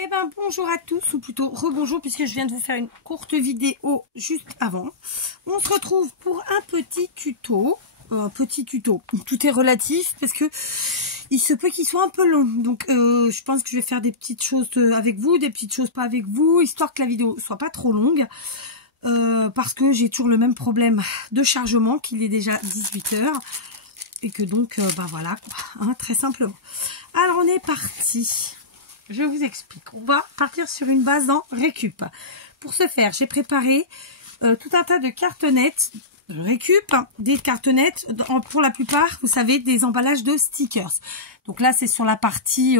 Eh ben bonjour à tous, ou plutôt rebonjour puisque je viens de vous faire une courte vidéo juste avant. On se retrouve pour un petit tuto. Tout est relatif parce que il se peut qu'il soit un peu long. Donc je pense que je vais faire des petites choses avec vous, des petites choses pas avec vous, histoire que la vidéo soit pas trop longue. Parce que j'ai toujours le même problème de chargement, qu'il est déjà 18 h. Et que donc, bah voilà, quoi, hein, très simplement. Alors on est parti. Je vous explique. On va partir sur une base en récup. Pour ce faire, j'ai préparé tout un tas de cartonnettes de récup, des cartonnettes, pour la plupart, vous savez, des emballages de stickers. Donc là, c'est sur la partie,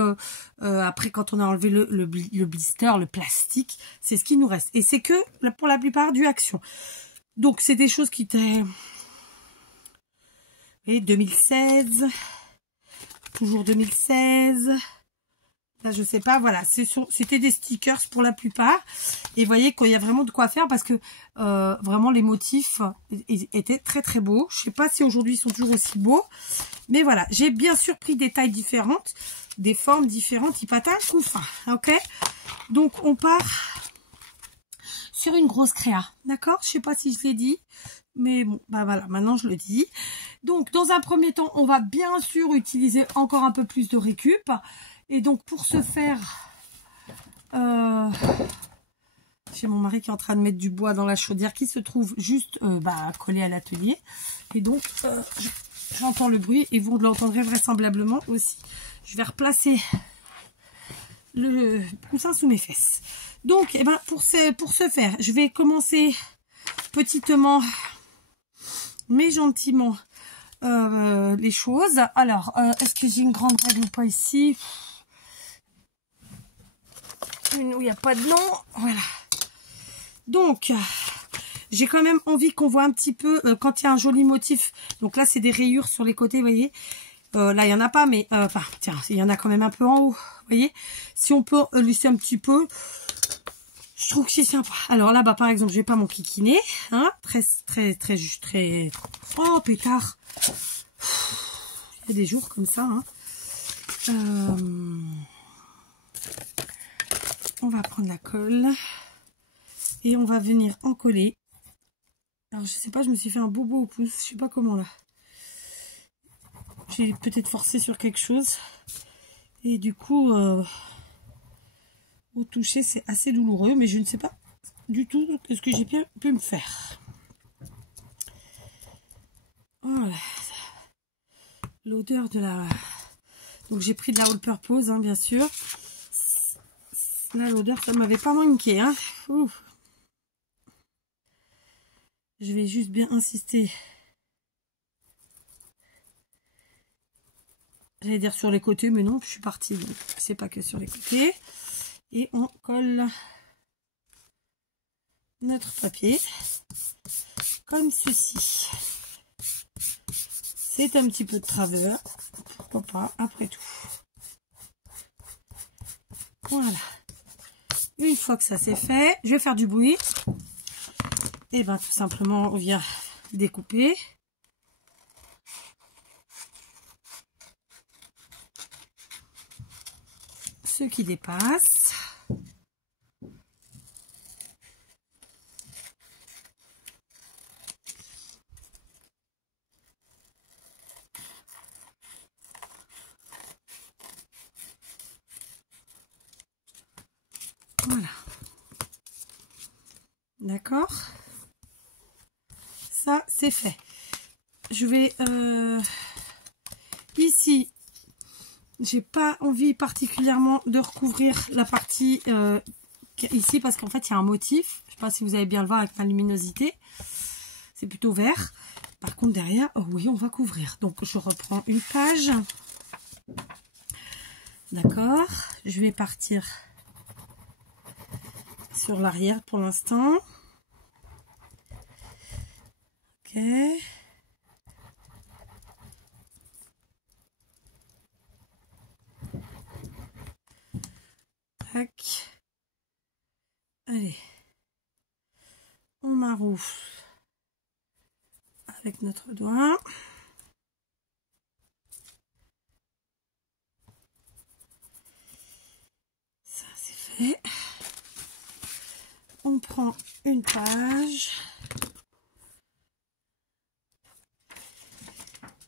après quand on a enlevé le blister, le plastique, c'est ce qui nous reste. Et c'est que, pour la plupart, du Action. Donc, c'est des choses qui étaient... Et 2016, toujours 2016... Là, je sais pas, voilà, c'était des stickers pour la plupart. Et vous voyez qu'il y a vraiment de quoi faire parce que vraiment les motifs étaient très très beaux. Je sais pas si aujourd'hui ils sont toujours aussi beaux. Mais voilà, j'ai bien sûr pris des tailles différentes, des formes différentes, patin ou fin. Ok? Donc on part sur une grosse créa. D'accord? Je sais pas si je l'ai dit. Mais bon, bah voilà, maintenant je le dis. Donc dans un premier temps, on va bien sûr utiliser encore un peu plus de récup. Et donc pour ce faire, j'ai mon mari qui est en train de mettre du bois dans la chaudière qui se trouve juste collé à l'atelier. Et donc j'entends le bruit et vous l'entendrez vraisemblablement aussi. Je vais replacer le coussin sous mes fesses. Donc eh ben, pour ce faire, je vais commencer petitement mais gentiment les choses. Alors, est-ce que j'ai une grande règle ou pas ici? Une où il n'y a pas de nom, voilà. Donc, j'ai quand même envie qu'on voit un petit peu quand il y a un joli motif. Donc là, c'est des rayures sur les côtés, vous voyez. Là, il n'y en a pas, mais enfin, tiens, il y en a quand même un peu en haut, vous voyez. Si on peut lisser un petit peu, je trouve que c'est sympa. Alors là, par exemple, je vais pas m'enquiquiner, hein. Très. Oh, pétard. Il y a des jours comme ça, hein. On va prendre la colle et on va venir en coller. Alors je sais pas, je me suis fait un bobo au pouce, je sais pas comment là. J'ai peut-être forcé sur quelque chose et du coup au toucher c'est assez douloureux, mais je ne sais pas du tout ce que j'ai pu me faire. Voilà. L'odeur de la... Donc j'ai pris de la All Purpose, hein, bien sûr. Là, l'odeur, ça m'avait pas manqué, hein. Ouf. Je vais juste bien insister. J'allais dire sur les côtés, mais non, je suis partie. Donc, c'est pas que sur les côtés. Et on colle notre papier comme ceci. C'est un petit peu de travers. Pourquoi pas, après tout. Voilà. Une fois que ça c'est fait, je vais faire du bruit. Et ben tout simplement, on vient découper. Ce qui dépasse. Voilà. D'accord, ça c'est fait. Je vais ici, j'ai pas envie particulièrement de recouvrir la partie ici parce qu'en fait il y a un motif. Je sais pas si vous allez bien le voir avec ma luminosité, c'est plutôt vert. Par contre derrière, oh oui, on va couvrir. Donc je reprends une page. D'accord, je vais partir sur l'arrière pour l'instant. Ok. Tac. Allez. On maroufle avec notre doigt. Ça c'est fait. prends une page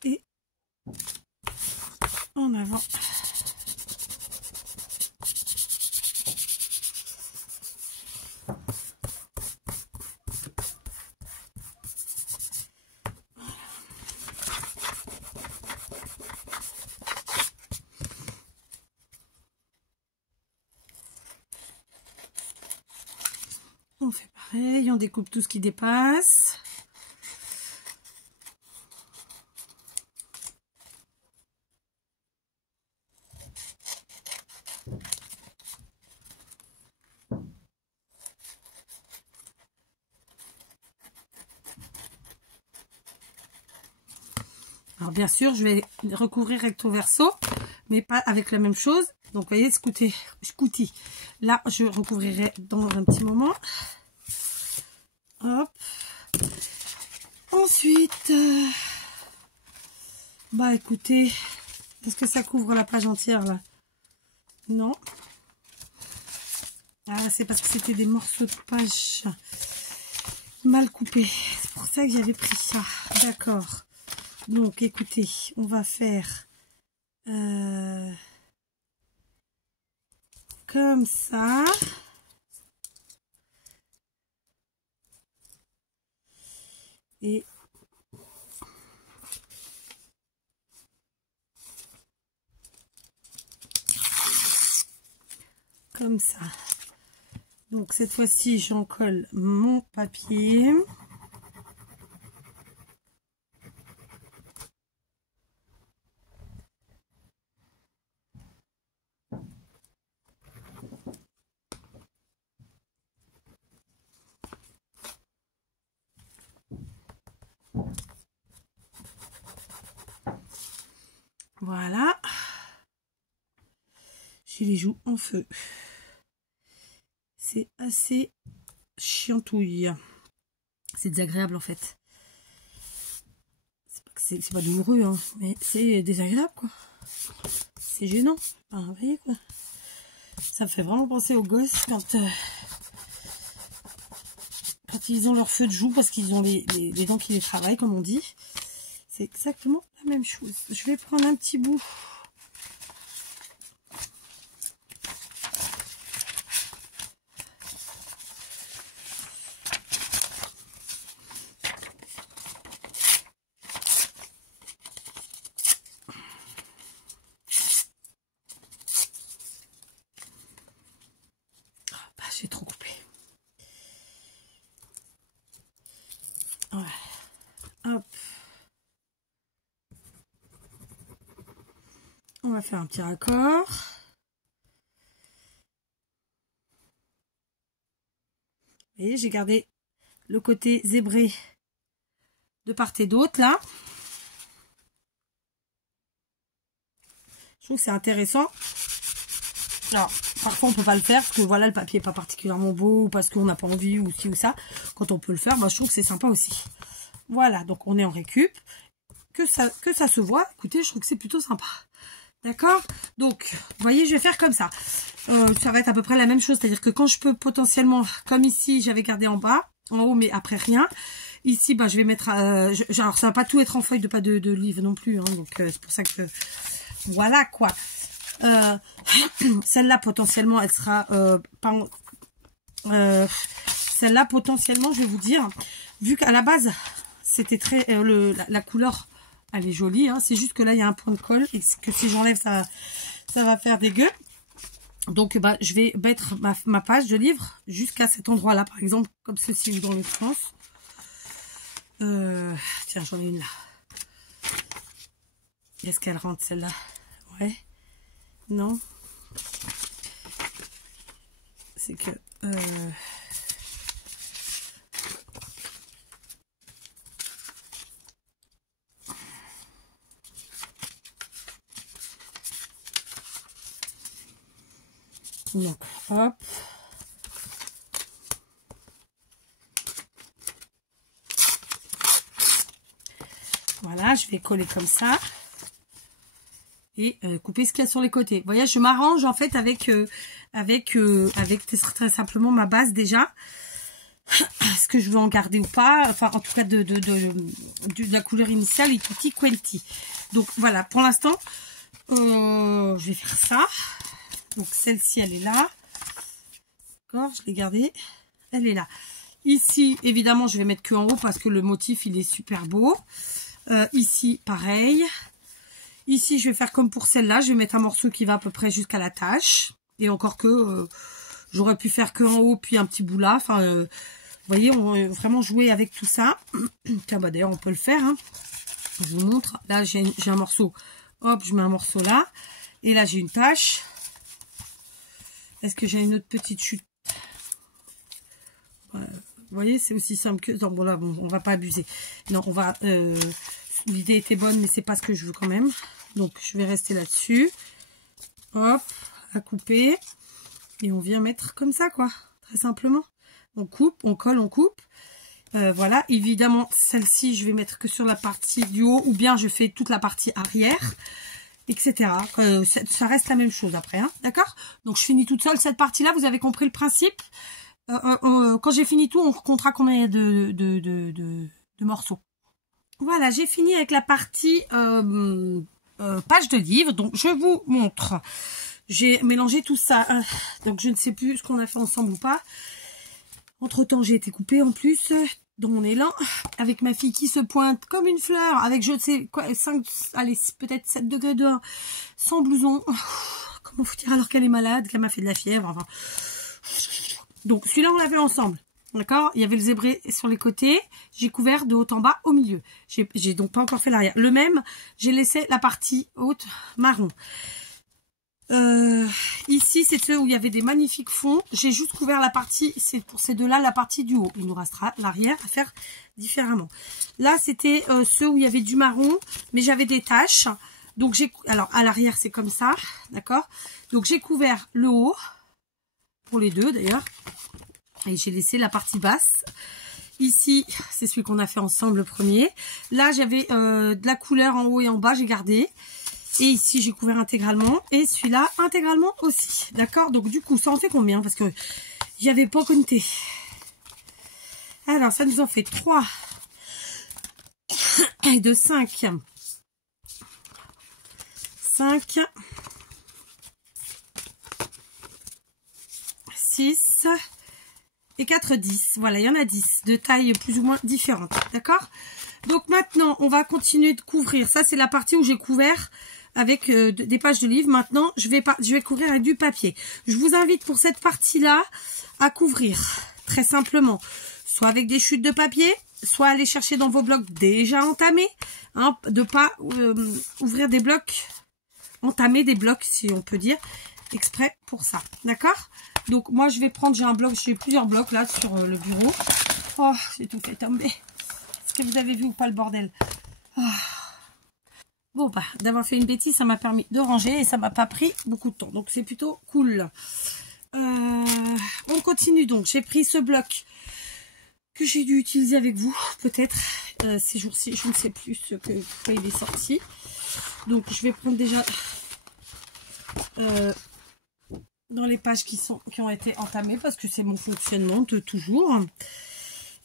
et en avant. On fait pareil, on découpe tout ce qui dépasse. Alors bien sûr, je vais recouvrir recto verso, mais pas avec la même chose. Donc vous voyez, scouti. Là, je recouvrirai dans un petit moment. Hop. Ensuite, bah écoutez, est-ce que ça couvre la page entière là? Non. Ah, c'est parce que c'était des morceaux de page mal coupés. C'est pour ça que j'avais pris ça. D'accord. Donc écoutez, on va faire comme ça. Et comme ça. Donc cette fois-ci, j'en colle mon papier. Voilà. J'ai les joues en feu. C'est assez chiantouille. C'est désagréable en fait. C'est pas douloureux, hein, mais c'est désagréable quoi. C'est gênant. Enfin, vous voyez quoi. Ça me fait vraiment penser aux gosses quand ils ont leur feu de joue parce qu'ils ont les dents qui les travaillent, comme on dit. C'est exactement la même chose. Je vais prendre un petit bout. J'ai trop coupé. Ouais. Hop. On va faire un petit raccord. Et j'ai gardé le côté zébré de part et d'autre là. Je trouve que c'est intéressant. Alors, parfois on peut pas le faire parce que voilà, le papier est pas particulièrement beau ou parce qu'on n'a pas envie ou ci ou ça. Quand on peut le faire, bah, je trouve que c'est sympa aussi. Voilà, donc on est en récup. Que ça se voit, écoutez, je trouve que c'est plutôt sympa. D'accord? Donc, vous voyez, je vais faire comme ça. Ça va être à peu près la même chose. C'est-à-dire que quand je peux potentiellement, comme ici, j'avais gardé en bas, en haut, mais après rien. Ici, bah, je vais mettre... alors, ça va pas tout être en feuille de pas de livre non plus. Hein, donc, c'est pour ça que... Voilà, quoi. Celle-là, potentiellement, elle sera... celle-là, potentiellement, je vais vous dire, vu qu'à la base, c'était très... la couleur... Elle est jolie, hein. C'est juste que là, il y a un point de colle et que si j'enlève, ça va faire dégueu. Donc, bah, je vais mettre ma page de livre jusqu'à cet endroit-là, par exemple, comme ceci ou dans l'autre sens. Tiens, j'en ai une là. Est-ce qu'elle rentre, celle-là? Ouais. Non. C'est que... Donc, hop. Voilà, je vais coller comme ça. Et couper ce qu'il y a sur les côtés. Vous voyez, je m'arrange en fait avec très simplement ma base déjà. est-ce que je veux en garder ou pas, enfin en tout cas de la couleur initiale et tutti quanti. Donc voilà, pour l'instant je vais faire ça. Donc celle-ci elle est là, d'accord, je l'ai gardée, elle est là. Ici évidemment je vais mettre que en haut parce que le motif il est super beau. Ici pareil, ici je vais faire comme pour celle-là, je vais mettre un morceau qui va à peu près jusqu'à la tache, et encore que j'aurais pu faire que en haut puis un petit bout là, enfin vous voyez, on va vraiment jouer avec tout ça. Tiens, bah d'ailleurs on peut le faire, hein. Je vous montre, là j'ai un morceau, hop, je mets un morceau là, et là j'ai une tache. Est-ce que j'ai une autre petite chute? Vous voyez, c'est aussi simple que... Non, bon là, bon, on va pas abuser. Non, on va... l'idée était bonne, mais c'est pas ce que je veux quand même. Donc, je vais rester là-dessus. Hop, à couper. Et on vient mettre comme ça, quoi. Très simplement. On coupe, on colle, on coupe. Voilà, évidemment, celle-ci, je vais mettre que sur la partie du haut. Ou bien je fais toute la partie arrière, etc. Ça reste la même chose après, hein, d'accord? Donc, je finis toute seule cette partie-là. Vous avez compris le principe? Quand j'ai fini tout, on comptera combien de morceaux. Voilà, j'ai fini avec la partie page de livre. Donc, je vous montre. J'ai mélangé tout ça. Donc, je ne sais plus ce qu'on a fait ensemble ou pas. Entre-temps, j'ai été coupée en plus dans mon élan. Avec ma fille qui se pointe comme une fleur. Avec, je ne sais quoi, 5, allez, peut-être 7 degrés dehors. Sans blouson. Comment vous dire alors qu'elle est malade, qu'elle m'a fait de la fièvre. Enfin... Donc, celui-là, on l'a fait ensemble. D'accord? Il y avait le zébré sur les côtés. J'ai couvert de haut en bas au milieu. J'ai donc pas encore fait l'arrière. Le même, j'ai laissé la partie haute marron. Ici, c'est ceux où il y avait des magnifiques fonds. J'ai juste couvert la partie, c'est pour ces deux-là, la partie du haut. Il nous restera l'arrière à faire différemment. Là, c'était ceux où il y avait du marron, mais j'avais des taches. Donc, alors, à l'arrière, c'est comme ça. D'accord? Donc, j'ai couvert le haut. Pour les deux d'ailleurs, et j'ai laissé la partie basse. Ici c'est celui qu'on a fait ensemble le premier. Là j'avais de la couleur en haut et en bas, j'ai gardé, et ici j'ai couvert intégralement, et celui-là intégralement aussi, d'accord? Donc du coup ça en fait combien, parce que j'avais pas compté. Alors ça nous en fait 3 et de 5 6 et 4, 10. Voilà, il y en a 10 de tailles plus ou moins différentes. D'accord? Donc maintenant, on va continuer de couvrir. Ça, c'est la partie où j'ai couvert avec des pages de livres. Maintenant, je vais couvrir avec du papier. Je vous invite pour cette partie-là à couvrir très simplement, soit avec des chutes de papier, soit aller chercher dans vos blocs déjà entamés, hein, de pas ouvrir des blocs, entamer des blocs, si on peut dire, exprès pour ça. D'accord? Donc moi je vais prendre, j'ai plusieurs blocs là sur le bureau. Oh, j'ai tout fait tomber. Est-ce que vous avez vu ou pas le bordel? Oh. Bon bah, d'avoir fait une bêtise, ça m'a permis de ranger et ça m'a pas pris beaucoup de temps. Donc c'est plutôt cool. On continue donc. J'ai pris ce bloc que j'ai dû utiliser avec vous, peut-être ces jours-ci. Je ne sais plus pourquoi il est sorti. Donc je vais prendre déjà... dans les pages qui ont été entamées, parce que c'est mon fonctionnement de toujours.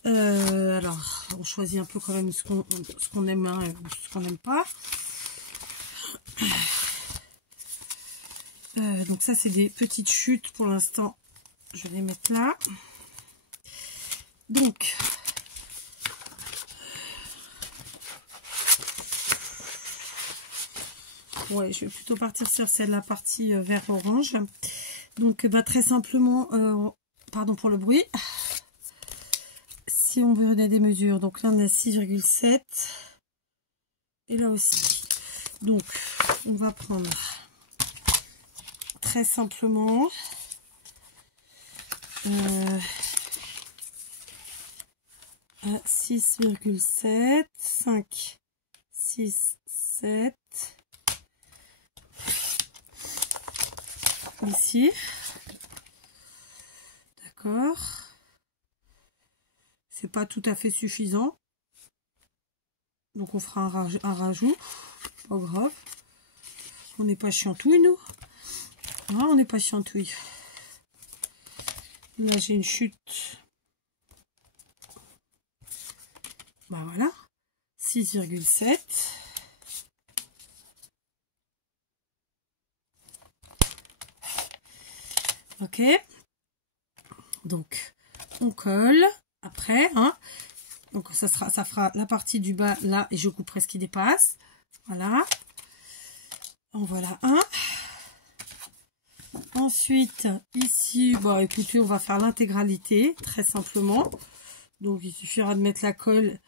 Alors, on choisit un peu quand même ce qu'on aime, hein, ce qu'on n'aime pas. Donc ça, c'est des petites chutes pour l'instant. Je vais les mettre là. Donc, ouais, je vais plutôt partir sur celle-là, partie vert orange. Donc, bah, très simplement, pardon pour le bruit. Si on veut donner des mesures, donc là on a 6,7 et là aussi. Donc, on va prendre très simplement 6,7, 5, 6, 7. Ici, d'accord, c'est pas tout à fait suffisant, donc on fera un rajout, pas grave, on n'est pas chiantouille nous, ah, on n'est pas chiantouille. Là j'ai une chute Bah voilà, 6,7. Ok. Donc, on colle après, hein. Donc, ça fera la partie du bas là et je couperai ce qui dépasse. Voilà. En voilà un. Ensuite, ici, bah écoutez, on va faire l'intégralité, très simplement. Donc, il suffira de mettre la colle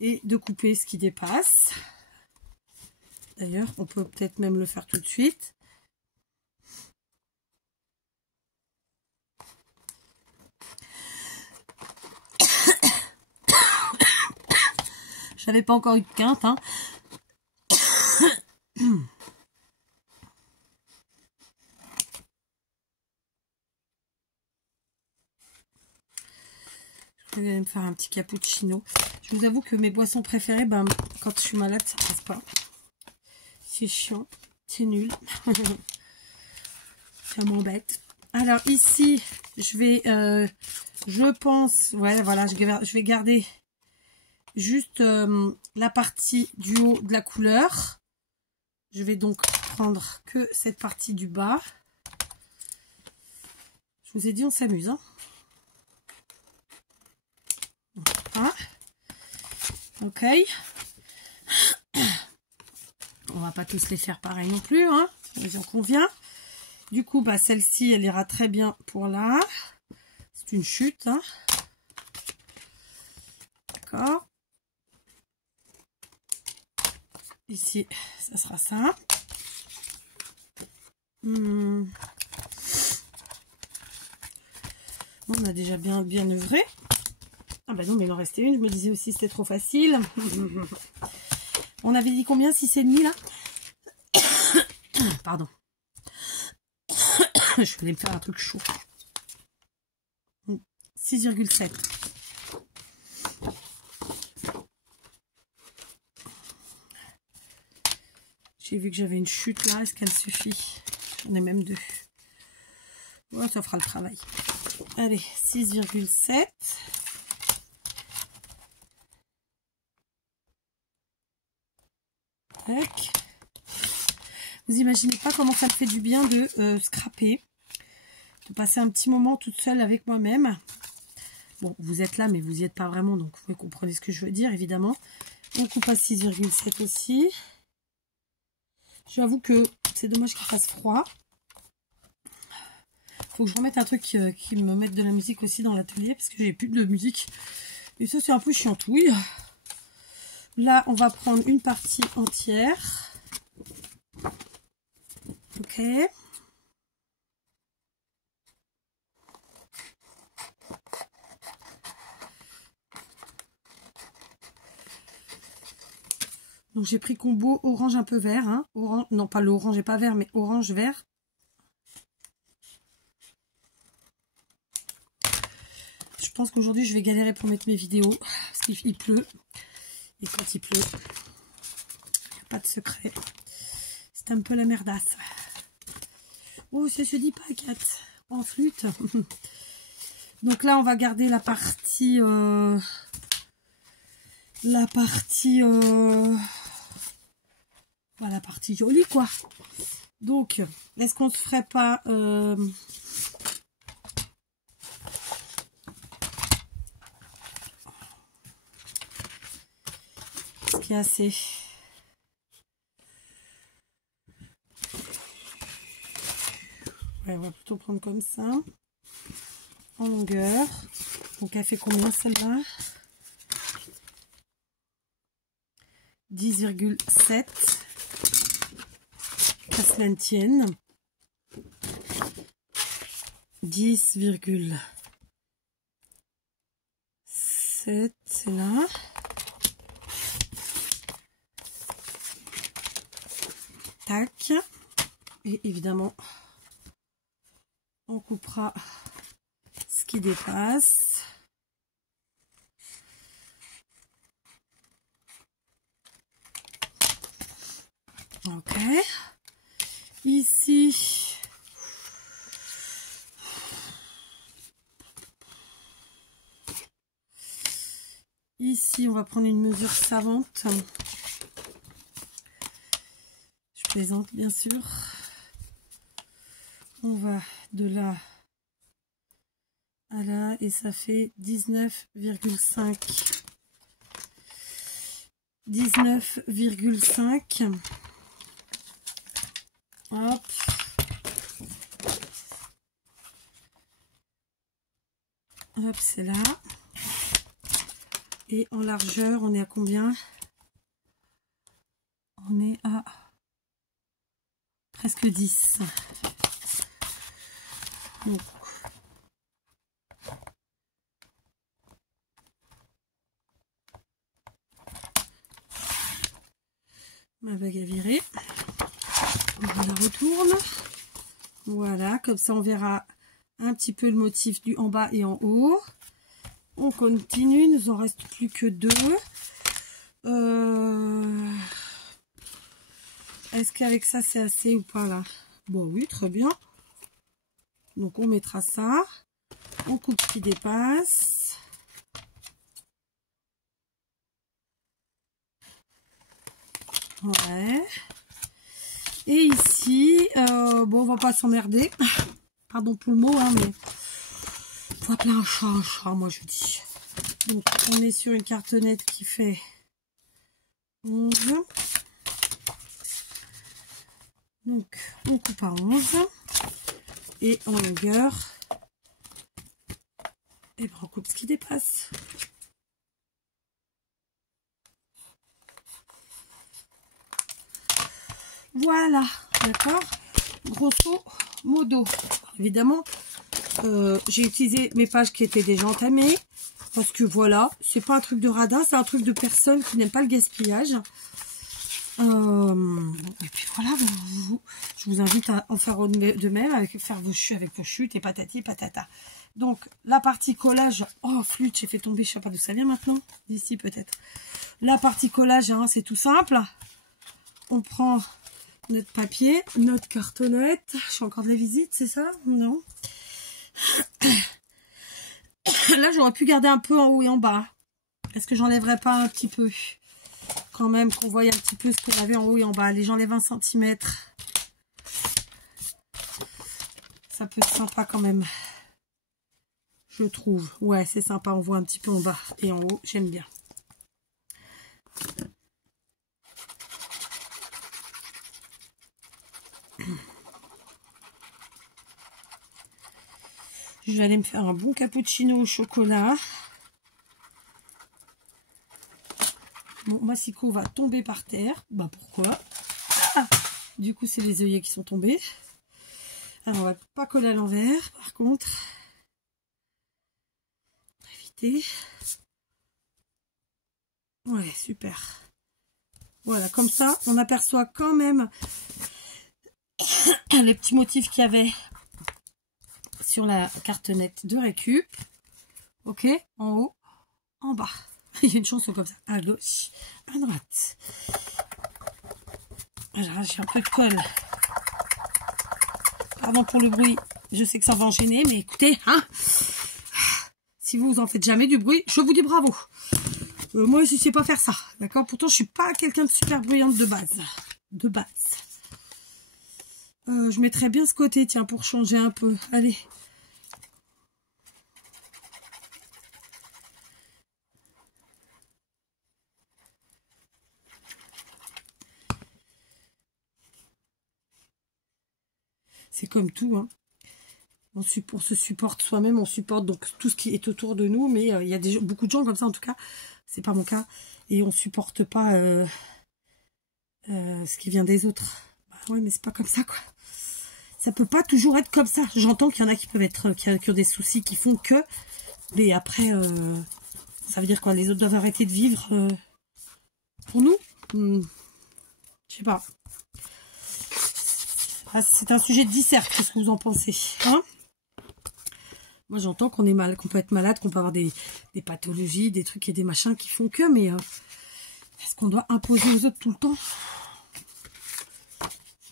et de couper ce qui dépasse. D'ailleurs, on peut peut-être même le faire tout de suite. J'avais pas encore eu de quinte, hein. Je vais me faire un petit cappuccino. Je vous avoue que mes boissons préférées, ben, quand je suis malade, ça passe pas. C'est chiant, c'est nul. Ça m'embête. Alors ici, je vais, je pense, ouais, voilà, je vais garder juste la partie du haut de la couleur. Je vais donc prendre que cette partie du bas. Je vous ai dit, on s'amuse, hein. Voilà. Ok. On va pas tous les faire pareil non plus, hein. J'en conviens. Du coup, bah, celle-ci, elle ira très bien pour là. C'est une chute, hein. D'accord. Ici, ça sera ça. On a déjà bien œuvré. Ah bah non, mais il en restait une. Je me disais aussi c'était trop facile. On avait dit combien? 6,5 là. Pardon. Je vais aller me faire un truc chaud. 6,7. J'ai vu que j'avais une chute là. Est-ce qu'elle suffit? J'en ai même deux. Ouais, ça fera le travail. Allez, 6,7. Tac. Vous imaginez pas comment ça me fait du bien de scraper. De passer un petit moment toute seule avec moi-même. Bon, vous êtes là, mais vous n'y êtes pas vraiment, donc vous comprenez ce que je veux dire, évidemment. On coupe à 6,7 aussi. J'avoue que c'est dommage qu'il fasse froid. Faut que je remette un truc qui me mette de la musique aussi dans l'atelier, parce que j'ai plus de musique. Et ça, c'est un peu chiantouille. Là, on va prendre une partie entière. Ok. Donc j'ai pris combo orange un peu vert, hein. Orange, non pas l'orange et pas vert, mais orange vert. Je pense qu'aujourd'hui je vais galérer pour mettre mes vidéos parce qu'il pleut. Et quand il pleut, il n'y a pas de secret. C'est un peu la merdasse. Oh, ça se dit pas, Kat, en flûte. Donc là on va garder la partie voilà, la partie jolie, quoi. Donc, est-ce qu'on se ferait pas ce qui est assez... Ouais, on va plutôt prendre comme ça, en longueur. Donc, elle fait combien celle-là? 10,7. Qu'à cela ne tienne. 10,7, c'est là. Tac. Et évidemment, on coupera ce qui dépasse. Ok. Ici, Ici, on va prendre une mesure savante. Je plaisante, bien sûr. On va de là à là et ça fait 19,5. 19,5. Hop. Hop, c'est là. Et en largeur, on est à combien? On est à presque 10. Donc, ma bague à virer. Je la retourne. Voilà, comme ça on verra un petit peu le motif du en bas et en haut. On continue, il nous en reste plus que 2. Est-ce qu'avec ça c'est assez ou pas là? Bon oui, très bien. Donc on mettra ça. On coupe ce qui dépasse. Ouais. Et ici, bon, on va pas s'emmerder. Pardon pour le mot, hein, mais faut appeler un chat, moi je dis. Donc, on est sur une cartonnette qui fait 11. Donc, on coupe à 11. Et en longueur, et ben, on coupe ce qui dépasse. Voilà, d'accord. Grosso modo. Évidemment, j'ai utilisé mes pages qui étaient déjà entamées. Parce que voilà, c'est pas un truc de radin, c'est un truc de personne qui n'aime pas le gaspillage. Et puis voilà, je vous invite à en faire de même, avec faire vos chutes et patati patata. Donc la partie collage, oh flûte, j'ai fait tomber, je sais pas d'où ça vient maintenant, d'ici peut-être. La partie collage, hein, c'est tout simple. On prend notre papier, notre cartonnette. Je suis encore de la visite, c'est ça? Non. Là, j'aurais pu garder un peu en haut et en bas. Est-ce que j'enlèverais pas un petit peu? Quand même, qu'on voie un petit peu ce qu'on avait en haut et en bas. Allez, j'enlève 1 cm. Ça peut être sympa quand même. Je trouve. Ouais, c'est sympa. On voit un petit peu en bas et en haut. J'aime bien. Je vais aller me faire un bon cappuccino au chocolat. Mon massicot va tomber par terre. Bah pourquoi? Ah, du coup, c'est les œillets qui sont tombés. Alors, on va pas coller à l'envers, par contre. Éviter. Ouais, super. Voilà, comme ça, on aperçoit quand même les petits motifs qu'il y avait sur la cartonnette de récup. Ok, en haut, en bas. Il y a une chanson comme ça, à gauche, à droite. J'ai un peu de colle. Pardon pour le bruit, je sais que ça va enchaîner, mais écoutez, hein, si vous en faites jamais du bruit, je vous dis bravo. Moi, je ne sais pas faire ça, d'accord? Pourtant, je suis pas quelqu'un de super bruyante de base. Je mettrais bien ce côté, tiens, pour changer un peu. Allez. C'est comme tout, hein. On se supporte soi-même, on supporte donc tout ce qui est autour de nous, mais il y a beaucoup de gens comme ça, en tout cas, c'est pas mon cas, et on supporte pas ce qui vient des autres. Bah ouais, mais c'est pas comme ça, quoi. Ça peut pas toujours être comme ça. J'entends qu'il y en a qui peuvent être, qui ont des soucis, qui font que, mais après, ça veut dire quoi? Les autres doivent arrêter de vivre pour nous? Je sais pas. C'est un sujet de dissert, qu'est-ce que vous en pensez, hein? Moi, j'entends qu'on est mal, qu'on peut être malade, qu'on peut avoir des pathologies, des trucs et des machins qui font que, mais est-ce qu'on doit imposer aux autres tout le temps?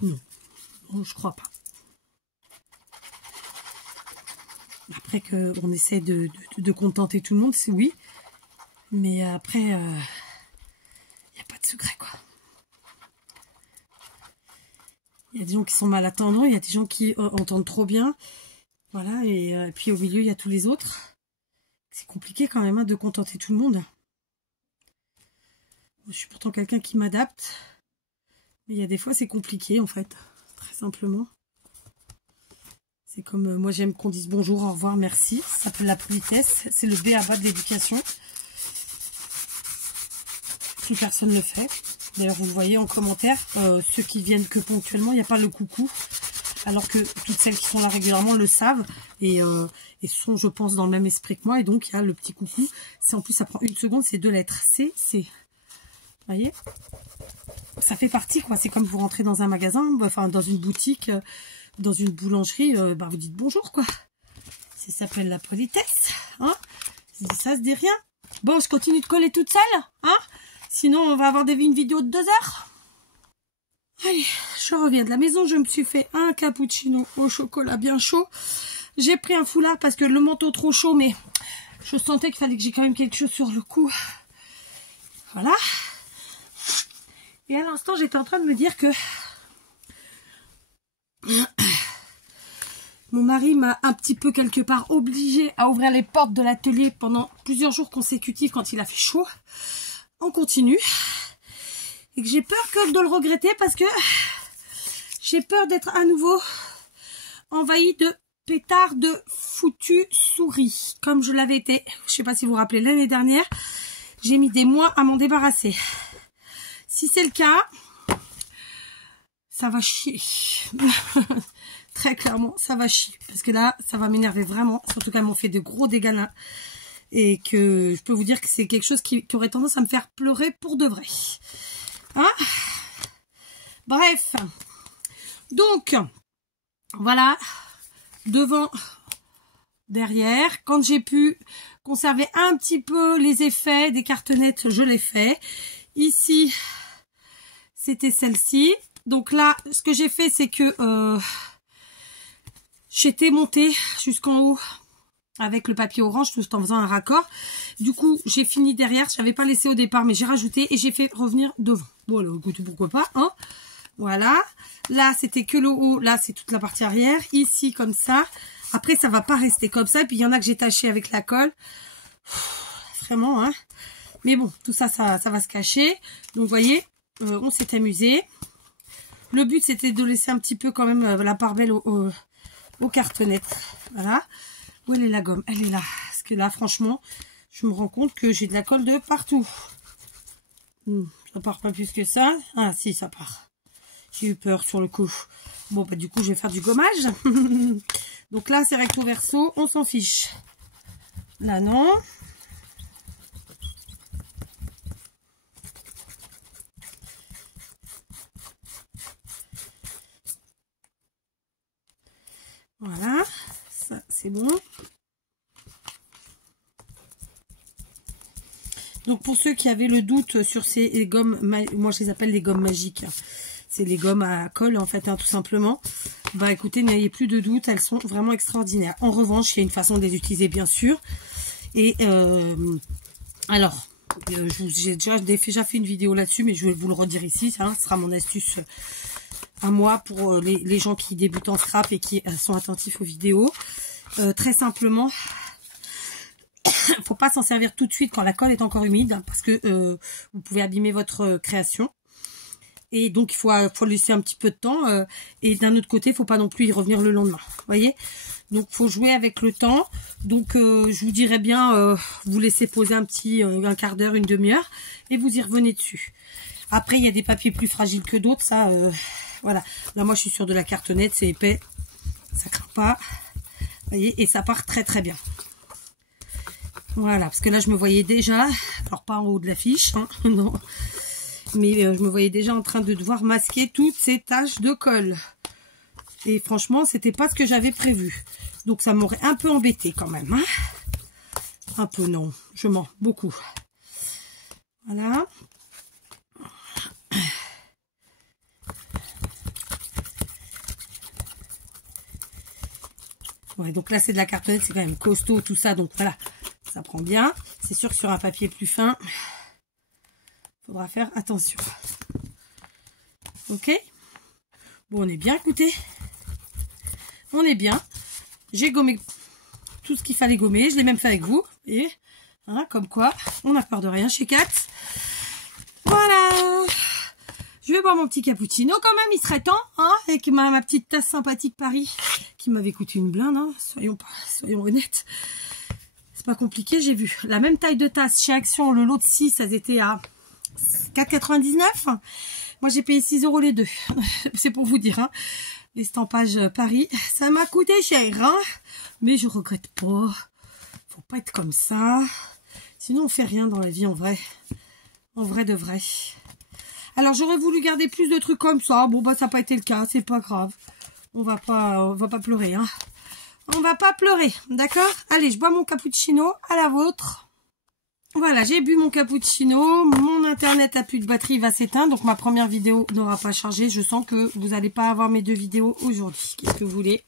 Non, je crois pas. Après qu'on essaie de contenter tout le monde, c'est oui. Mais après, il n'y a pas de secret, quoi. Il y a des gens qui sont mal attendants, il y a des gens qui entendent trop bien. Voilà, et puis au milieu, il y a tous les autres. C'est compliqué quand même, hein, de contenter tout le monde. Je suis pourtant quelqu'un qui m'adapte. Mais il y a des fois, c'est compliqué, en fait. Très simplement. C'est comme, moi, j'aime qu'on dise bonjour, au revoir, merci. Ça s'appelle la politesse. C'est le b.a.-ba de l'éducation. Plus personne ne le fait. D'ailleurs, vous le voyez en commentaire, ceux qui viennent que ponctuellement, il n'y a pas le coucou. Alors que toutes celles qui sont là régulièrement le savent et sont, je pense, dans le même esprit que moi. Et donc, il y a le petit coucou. C'est en plus, ça prend 1 seconde, c'est 2 lettres. C. Vous voyez, ça fait partie, quoi. C'est comme vous rentrez dans un magasin, enfin, dans une boutique, dans une boulangerie, vous dites bonjour, quoi. Ça s'appelle la politesse, hein. Ça se dit rien. Bon, je continue de coller toute seule, hein. Sinon, on va avoir une vidéo de 2 heures. Allez, je reviens de la maison. Je me suis fait un cappuccino au chocolat bien chaud. J'ai pris un foulard parce que le manteau trop chaud, mais je sentais qu'il fallait que j'ai quand même quelque chose sur le cou. Voilà. Et à l'instant, j'étais en train de me dire que mon mari m'a un petit peu quelque part obligée à ouvrir les portes de l'atelier pendant plusieurs jours consécutifs quand il a fait chaud. On continue. Et que j'ai peur de le regretter parce que j'ai peur d'être à nouveau envahie de pétards de foutues souris. Comme je l'avais été, je sais pas si vous vous rappelez, l'année dernière, j'ai mis des mois à m'en débarrasser. Si c'est le cas, ça va chier. Très clairement, ça va chier. Parce que là, ça va m'énerver vraiment. Surtout qu'elles m'ont fait de gros dégâts là. Et que je peux vous dire que c'est quelque chose qui aurait tendance à me faire pleurer pour de vrai. Hein? Bref. Donc, voilà. Devant, derrière. Quand j'ai pu conserver un petit peu les effets des cartonnettes, je l'ai fait. Ici, c'était celle-ci. Donc là, ce que j'ai fait, c'est que j'étais montée jusqu'en haut avec le papier orange tout en faisant un raccord. Du coup, j'ai fini derrière. Je n'avais pas laissé au départ, mais j'ai rajouté et j'ai fait revenir devant. Voilà, écoutez, pourquoi pas, hein. Voilà. Là, c'était que le haut. Là, c'est toute la partie arrière. Ici, comme ça. Après, ça va pas rester comme ça. Et puis, il y en a que j'ai taché avec la colle. Vraiment, hein. Mais bon, tout ça, ça va se cacher. Donc, vous voyez, on s'est amusé. Le but, c'était de laisser un petit peu quand même la part belle aux cartonnettes. Voilà. Où elle est la gomme? Elle est là. Parce que là, franchement, je me rends compte que j'ai de la colle de partout. Ça part pas plus que ça. Ah, si, ça part. J'ai eu peur sur le coup. Bon, bah du coup, je vais faire du gommage. Donc là, c'est recto verso. On s'en fiche. Là, non. Voilà. Ça, c'est bon. Donc pour ceux qui avaient le doute sur ces gommes, moi je les appelle les gommes magiques. C'est les gommes à colle en fait, hein, tout simplement. Bah écoutez, n'ayez plus de doute, elles sont vraiment extraordinaires. En revanche, il y a une façon de les utiliser bien sûr. Et alors, j'ai déjà fait une vidéo là-dessus, mais je vais vous le redire ici. Hein, ce sera mon astuce à moi pour les gens qui débutent en scrap et qui sont attentifs aux vidéos. Très simplement, faut pas s'en servir tout de suite quand la colle est encore humide parce que vous pouvez abîmer votre création. Et donc, il faut laisser un petit peu de temps. Et d'un autre côté, il faut pas non plus y revenir le lendemain. Vous voyez? Donc, faut jouer avec le temps. Donc, je vous dirais bien, vous laissez poser un quart d'heure, une demi-heure. Et vous y revenez dessus. Après, il y a des papiers plus fragiles que d'autres. Ça, voilà. Là, moi, je suis sur de la cartonnette. C'est épais. Ça craint pas. Vous voyez? Et ça part très, très bien. Voilà. Parce que là, je me voyais déjà. Alors, pas en haut de l'affiche. Hein, non. Mais je me voyais déjà en train de devoir masquer toutes ces taches de colle. Et franchement, c'était pas ce que j'avais prévu. Donc ça m'aurait un peu embêté quand même. Hein, un peu, non. Je mens beaucoup. Voilà. Ouais, donc là, c'est de la cartonnette, c'est quand même costaud, tout ça. Donc voilà, ça prend bien. C'est sûr que sur un papier plus fin, faudra faire attention. Ok. Bon, on est bien, écoutez. On est bien. J'ai gommé tout ce qu'il fallait gommer. Je l'ai même fait avec vous. Et hein, comme quoi, on n'a peur de rien chez Kat. Voilà. Je vais boire mon petit cappuccino quand même. Il serait temps, hein, avec ma petite tasse sympathique Paris qui m'avait coûté une blinde. Hein. Soyons honnêtes. C'est pas compliqué. J'ai vu la même taille de tasse chez Action. Le lot de 6, elles étaient à 4,99. Moi, j'ai payé 6 € les deux. C'est pour vous dire, hein. L'estampage Paris, ça m'a coûté cher, hein. Mais je regrette pas. Faut pas être comme ça. Sinon, on fait rien dans la vie, en vrai. En vrai de vrai. Alors, j'aurais voulu garder plus de trucs comme ça. Bon, bah, ça n'a pas été le cas. C'est pas grave. On va pas pleurer, hein. On va pas pleurer, d'accord? Allez, je bois mon cappuccino à la vôtre. Voilà, j'ai bu mon cappuccino, mon internet a plus de batterie, il va s'éteindre, donc ma première vidéo n'aura pas chargé. Je sens que vous n'allez pas avoir mes 2 vidéos aujourd'hui. Qu'est-ce que vous voulez?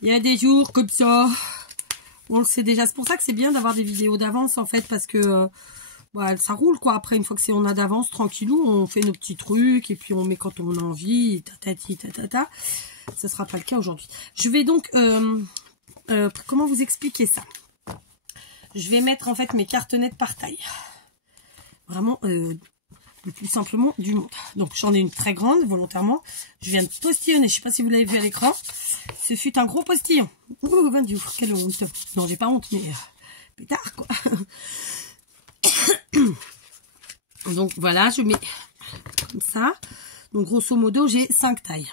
Il y a des jours comme ça, on le sait déjà. C'est pour ça que c'est bien d'avoir des vidéos d'avance en fait, parce que bah, ça roule quoi. Après, une fois que on a d'avance, tranquillou, on fait nos petits trucs et puis on met quand on a envie, tatati, tatata. Ça sera pas le cas aujourd'hui. Je vais donc, comment vous expliquer ça? Je vais mettre en fait mes cartonnettes par taille. Vraiment le plus simplement du monde. Donc j'en ai une très grande volontairement. Je viens de postillonner. Je sais pas si vous l'avez vu à l'écran. Ce fut un gros postillon. Ouh, 20 jours. Quelle honte. Non, j'ai pas honte, mais pétard quoi. Donc voilà, je mets comme ça. Donc grosso modo, j'ai 5 tailles.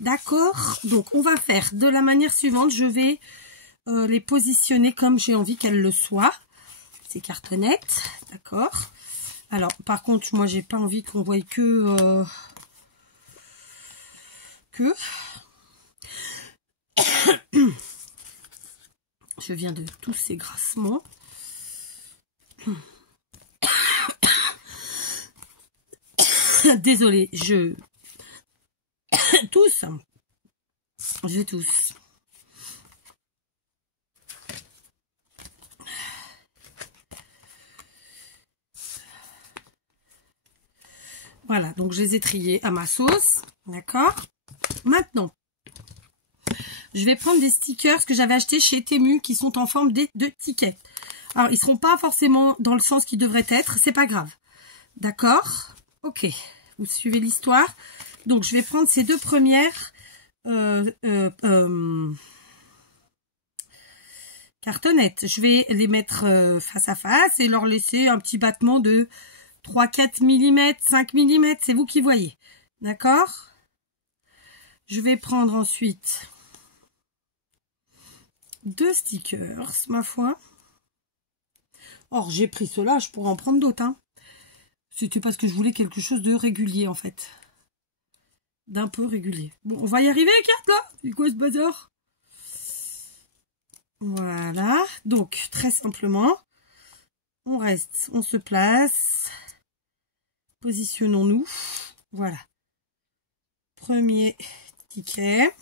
D'accord. Donc on va faire de la manière suivante. Je vais les positionner comme j'ai envie qu'elles le soient, ces cartonnettes, d'accord. Alors par contre moi j'ai pas envie qu'on voie que je viens de tous ces grassements. Désolée, je tousse. Voilà, donc je les ai triés à ma sauce, d'accord. Maintenant, je vais prendre des stickers que j'avais achetés chez Temu qui sont en forme de tickets. Alors, ils ne seront pas forcément dans le sens qu'ils devraient être, c'est pas grave. D'accord? Ok, vous suivez l'histoire. Donc, je vais prendre ces 2 premières cartonnettes. Je vais les mettre face à face et leur laisser un petit battement de 3-4 mm, 5 mm, c'est vous qui voyez. D'accord? Je vais prendre ensuite 2 stickers, ma foi. Or, j'ai pris cela, je pourrais en prendre d'autres. Hein. C'était parce que je voulais quelque chose de régulier, en fait. D'un peu régulier. Bon, on va y arriver, Kat, là? C'est quoi ce bazar? Voilà. Donc, très simplement, on reste, on se place. Positionnons-nous. Voilà. Premier ticket.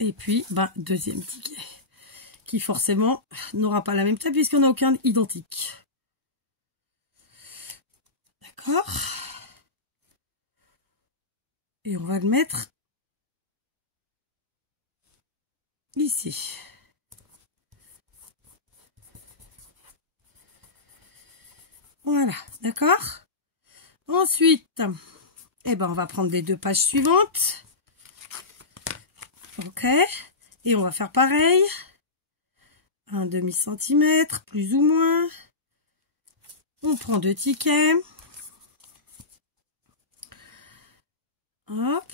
Et puis, bah, deuxième ticket. Qui forcément n'aura pas la même taille puisqu'on n'a aucun identique. D'accord. Et on va le mettre ici. Voilà, d'accord. Ensuite, eh ben, on va prendre les 2 pages suivantes. Ok. Et on va faire pareil. 1/2 cm, plus ou moins. On prend 2 tickets. Hop.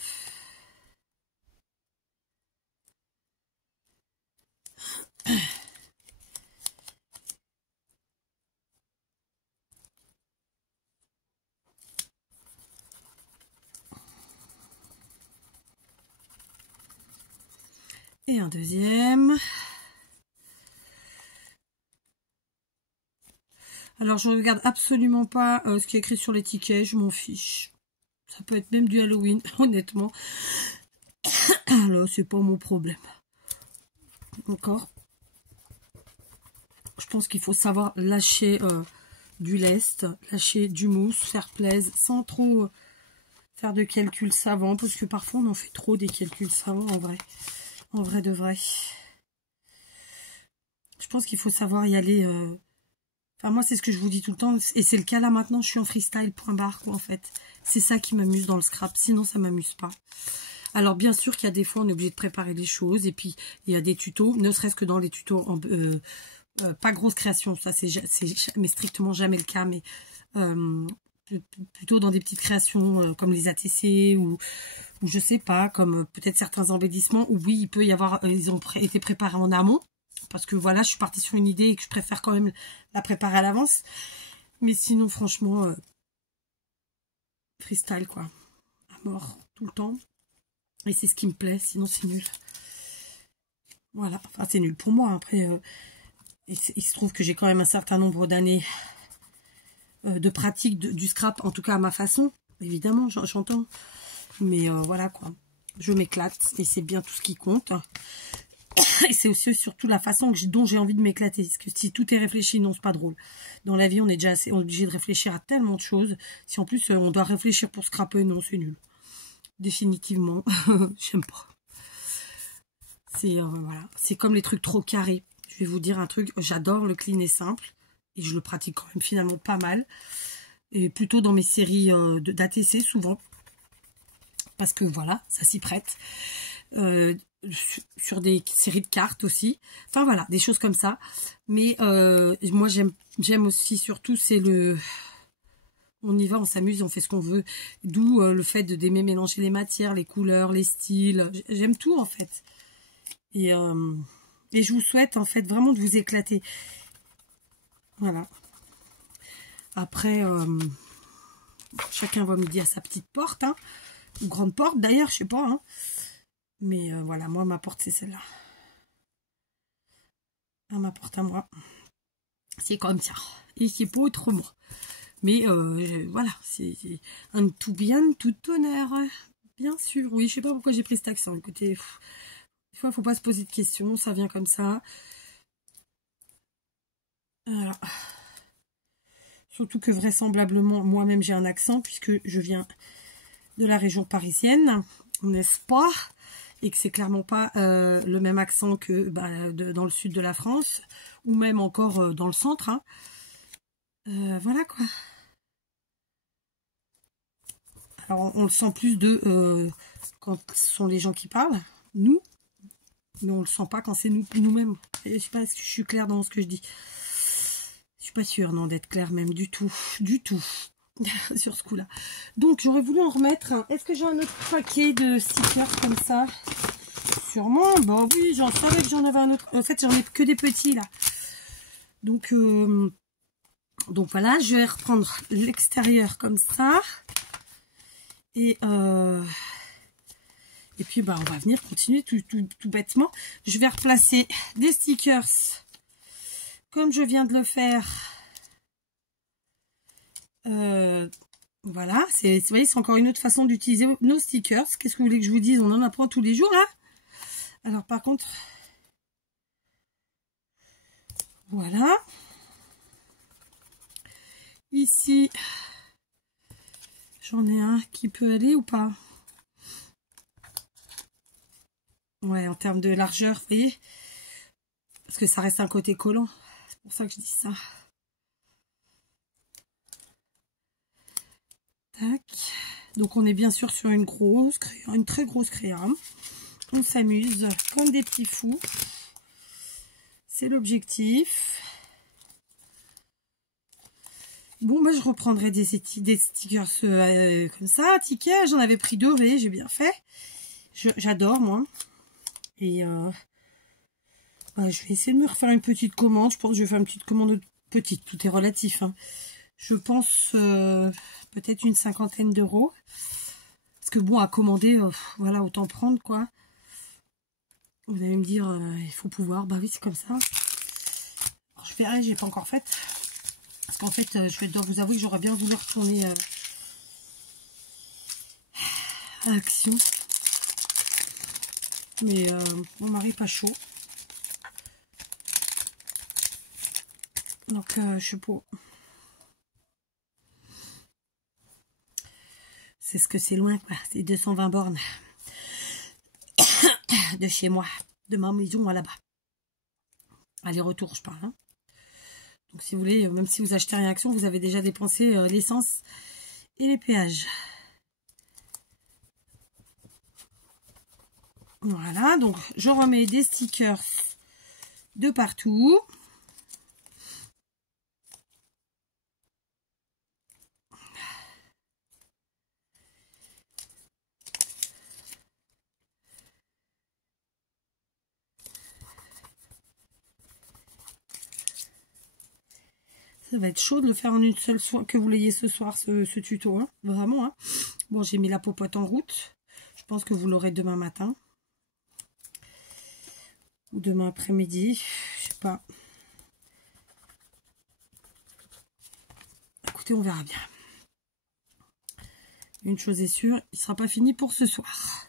Et un deuxième. Alors, je regarde absolument pas ce qui est écrit sur les tickets. Je m'en fiche. Ça Ça peut être même du Halloween, honnêtement. Alors, c'est pas mon problème. D'accord. Je pense qu'il faut savoir lâcher du lest, lâcher du mousse, faire plaisir, sans trop faire de calculs savants, parce que parfois on en fait trop des calculs savants en vrai. En vrai de vrai. Je pense qu'il faut savoir y aller. Enfin, moi, c'est ce que je vous dis tout le temps. Et c'est le cas là maintenant. Je suis en freestyle, point barre, quoi, en fait. C'est ça qui m'amuse dans le scrap. Sinon, ça m'amuse pas. Alors, bien sûr qu'il y a des fois, on est obligé de préparer les choses. Et puis, il y a des tutos. Ne serait-ce que dans les tutos, pas grosse création. Ça, c'est mais strictement jamais le cas. Mais plutôt dans des petites créations comme les ATC ou je sais pas, comme peut-être certains embellissements. Où oui, il peut y avoir... ils ont été préparés en amont. Parce que voilà, je suis partie sur une idée et que je préfère quand même la préparer à l'avance. Mais sinon, franchement, freestyle, quoi. À mort, tout le temps. Et c'est ce qui me plaît, sinon c'est nul. Voilà, enfin c'est nul pour moi. Après, il se trouve que j'ai quand même un certain nombre d'années de pratique du scrap, en tout cas à ma façon. Évidemment, j'entends. Mais voilà, quoi. Je m'éclate et c'est bien tout ce qui compte. Et c'est aussi surtout la façon dont j'ai envie de m'éclater. Parce que si tout est réfléchi, non, c'est pas drôle. Dans la vie, on est déjà assez obligé de réfléchir à tellement de choses. Si en plus, on doit réfléchir pour scraper, non, c'est nul. Définitivement, j'aime pas. C'est voilà. C'est comme les trucs trop carrés. Je vais vous dire un truc, j'adore le clean et simple. Et je le pratique quand même finalement pas mal. Et plutôt dans mes séries d'ATC, souvent. Parce que voilà, ça s'y prête. Sur des séries de cartes aussi, enfin voilà, des choses comme ça. Mais moi j'aime aussi surtout, c'est on y va, on s'amuse, on fait ce qu'on veut, d'où le fait d'aimer mélanger les matières, les couleurs, les styles, j'aime tout en fait. Et je vous souhaite en fait vraiment de vous éclater. Voilà. Après chacun va midi à sa petite porte, hein, ou grande porte d'ailleurs, je sais pas, hein. Mais voilà, moi, ma porte, c'est celle-là. Ah, ma porte à moi. C'est comme ça. Et c'est pas autrement. Mais voilà, c'est un tout bien, tout honneur. Bien sûr. Oui, je sais pas pourquoi j'ai pris cet accent. Écoutez, des fois, il faut pas se poser de questions. Ça vient comme ça. Voilà. Surtout que vraisemblablement, moi-même, j'ai un accent puisque je viens de la région parisienne. N'est-ce pas ? Et que c'est clairement pas le même accent que dans le sud de la France, ou même encore dans le centre. Hein. Voilà quoi. Alors on le sent plus quand ce sont les gens qui parlent, nous, mais on le sent pas quand c'est nous-mêmes. Je sais pas si je suis claire dans ce que je dis. Je suis pas sûre, non, d'être claire même du tout, sur ce coup-là. Donc j'aurais voulu en remettre. Est-ce que j'ai un autre paquet de stickers comme ça? Sûrement, bah oui, j'en savais que j'en avais un autre. En fait, j'en ai que des petits là. Donc voilà, je vais reprendre l'extérieur comme ça. Et puis bah on va venir continuer tout bêtement. Je vais replacer des stickers comme je viens de le faire. Voilà, vous voyez, c'est encore une autre façon d'utiliser nos stickers. Qu'est-ce que vous voulez que je vous dise? On en apprend tous les jours, hein. Alors par contre, voilà. Ici, j'en ai un qui peut aller ou pas? Ouais, en termes de largeur, vous voyez? Parce que ça reste un côté collant. C'est pour ça que je dis ça. Tac. Donc on est bien sûr sur une très grosse crayon. On s'amuse comme des petits fous. C'est l'objectif. Bon, bah, je reprendrai des stickers comme ça, tickets. J'en avais pris 2, vous voyez, j'ai bien fait. J'adore, moi. Et bah, je vais essayer de me refaire une petite commande. Je pense que je vais faire une petite commande petite. Tout est relatif. Hein. Je pense peut-être une 50aine d'euros. Parce que bon, à commander, voilà, autant prendre, quoi. Vous allez me dire, il faut pouvoir. Bah oui, c'est comme ça. Alors, je verrai, j'ai pas encore fait. Parce qu'en fait, je vais devoir vous avouer que j'aurais bien voulu retourner Action. Mais mon mari pas chaud. Donc je suis pas. C'est ce que c'est loin, quoi. C'est 220 bornes de chez moi, de ma maison à là-bas. Aller-retour, je parle. Hein. Donc si vous voulez, même si vous achetez rien Action, vous avez déjà dépensé l'essence et les péages. Voilà, donc je remets des stickers de partout. Ça va être chaud de le faire en une seule soirée, que vous l'ayez ce soir, ce tuto. Hein, vraiment. Hein. Bon, j'ai mis la popote en route. Je pense que vous l'aurez demain matin. Ou demain après-midi. Je sais pas. Écoutez, on verra bien. Une chose est sûre, il ne sera pas fini pour ce soir.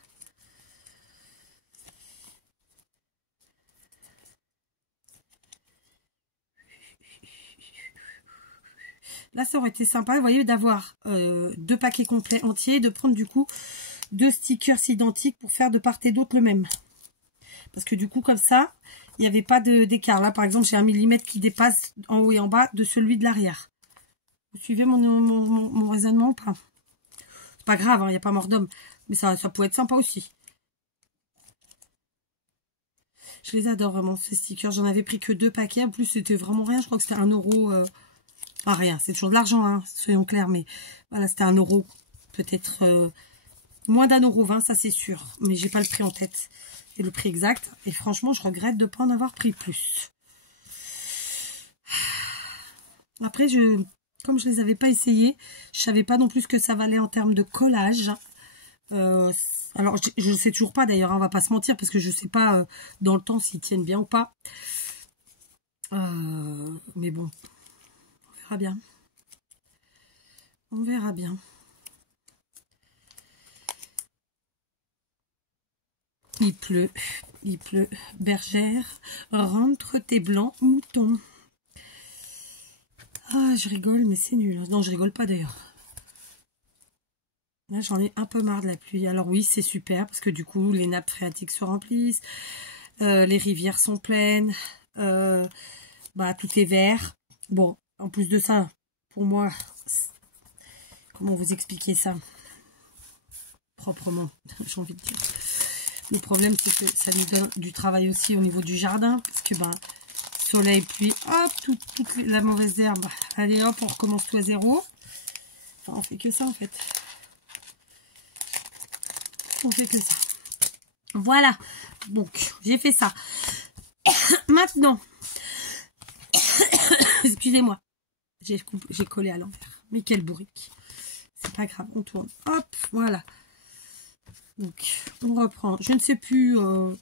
Là, ça aurait été sympa, vous voyez, d'avoir 2 paquets complets entiers, de prendre du coup 2 stickers identiques pour faire de part et d'autre le même. Parce que du coup, comme ça, il n'y avait pas d'écart. Là, par exemple, j'ai 1 millimètre qui dépasse en haut et en bas de celui de l'arrière. Vous suivez mon raisonnement ou pas? C'est pas grave, il n'y a pas mort d'homme. Mais ça pourrait être sympa aussi. Je les adore vraiment, ces stickers. J'en avais pris que 2 paquets. En plus, c'était vraiment rien. Je crois que c'était 1 €. Pas rien, c'est toujours de l'argent, hein, soyons clairs, mais voilà, c'était 1 €, peut-être moins d'1 € 20, ça c'est sûr, mais j'ai pas le prix en tête et le prix exact, et franchement je regrette de ne pas en avoir pris plus. Après, comme je les avais pas essayés, je savais pas non plus ce que ça valait en termes de collage. Alors je ne sais toujours pas d'ailleurs, hein, on va pas se mentir, parce que je sais pas dans le temps s'ils tiennent bien ou pas, mais bon. Bien. On verra bien. Il pleut, bergère, rentre tes blancs moutons. Ah, je rigole, mais c'est nul. Non, je rigole pas d'ailleurs. Là, j'en ai un peu marre de la pluie. Alors oui, c'est super, parce que du coup, les nappes phréatiques se remplissent, les rivières sont pleines, bah, tout est vert. Bon, en plus de ça, pour moi, comment vous expliquer ça proprement, j'ai envie de dire. Le problème, c'est que ça nous donne du travail aussi au niveau du jardin, parce que ben, soleil, pluie, hop, toute la mauvaise herbe, allez hop, on recommence tout à zéro. Enfin, on fait que ça en fait. On fait que ça. Voilà, donc j'ai fait ça. Maintenant, excusez-moi. J'ai collé à l'envers. Mais quel bourrique. C'est pas grave, on tourne. Hop, voilà. Donc, on reprend. Je ne sais plus tout.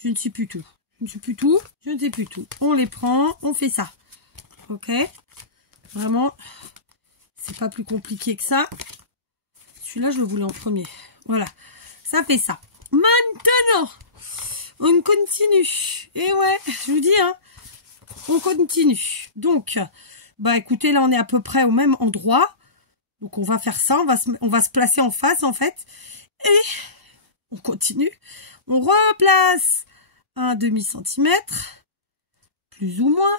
Je ne sais plus tout. On les prend, on fait ça. Ok? Vraiment, c'est pas plus compliqué que ça. Celui-là, je le voulais en premier. Voilà. Ça fait ça. Maintenant, on continue. Et ouais, je vous dis, hein, on continue. Donc, bah écoutez, là on est à peu près au même endroit. Donc on va faire ça, on va se placer en face en fait. Et on continue. On replace un demi-centimètre, plus ou moins.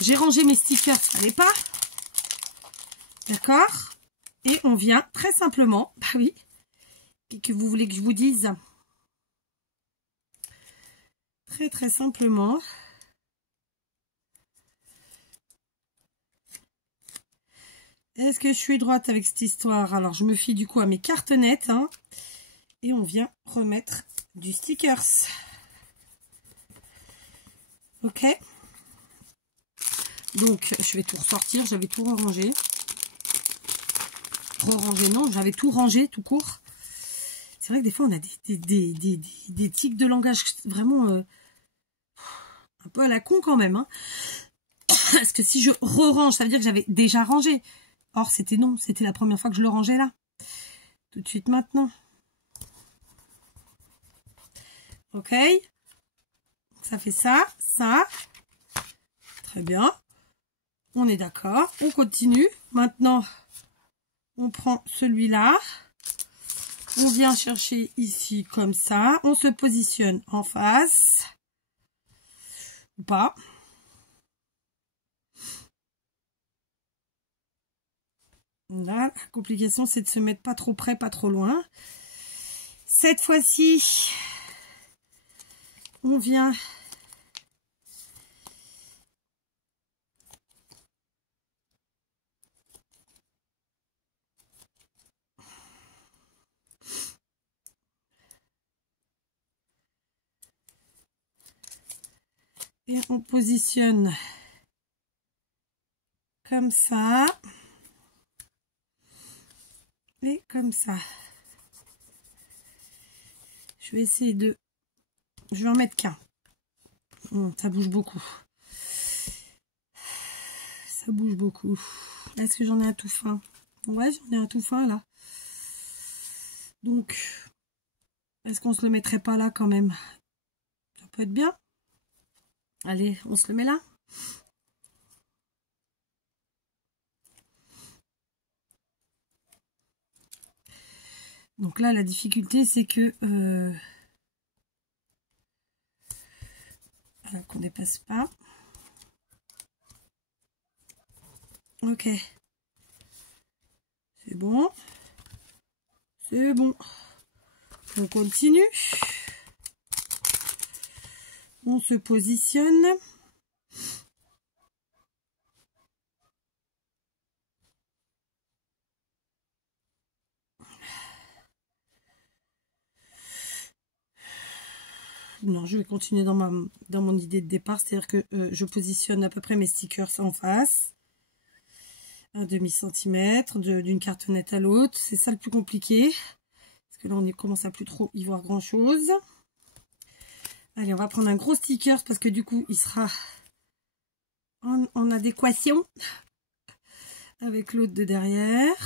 J'ai rangé mes stickers, ça n'allait pas. D'accord? Et on vient très simplement, bah oui, qu'est-ce que vous voulez que je vous dise? Très simplement. Est-ce que je suis droite avec cette histoire? Alors, je me fie du coup à mes cartonnettes. Hein, et on vient remettre du stickers. Ok? Donc, je vais tout ressortir. J'avais tout rangé. Non, j'avais tout rangé, tout court. C'est vrai que des fois, on a des tics de langage vraiment un peu à la con quand même. Hein. Parce que si je re-range, ça veut dire que j'avais déjà rangé. Or, c'était non, c'était la première fois que je le rangeais là. Tout de suite maintenant. Ok, ça fait ça, ça. Très bien. On est d'accord. On continue. Maintenant, on prend celui-là. On vient chercher ici comme ça. On se positionne en face. Ou pas. Là, la complication, c'est de se mettre pas trop près, pas trop loin. Cette fois-ci, on vient et on positionne comme ça et comme ça. Je vais essayer de... Je vais en mettre qu'un. Ça bouge beaucoup. Ça bouge beaucoup. Est-ce que j'en ai un tout fin? Ouais, j'en ai un tout fin là. Donc, est-ce qu'on se le mettrait pas là quand même? Ça peut être bien. Allez, on se le met là. Donc là, la difficulté, c'est que qu'on dépasse pas. Ok. C'est bon. C'est bon. On continue. On se positionne. Non, je vais continuer dans mon idée de départ, c'est-à-dire que je positionne à peu près mes stickers en face. 1/2 centimètre d'une cartonnette à l'autre. C'est ça le plus compliqué. Parce que là, on commence à plus trop y voir grand-chose. Allez, on va prendre un gros sticker parce que du coup, il sera en adéquation avec l'autre de derrière.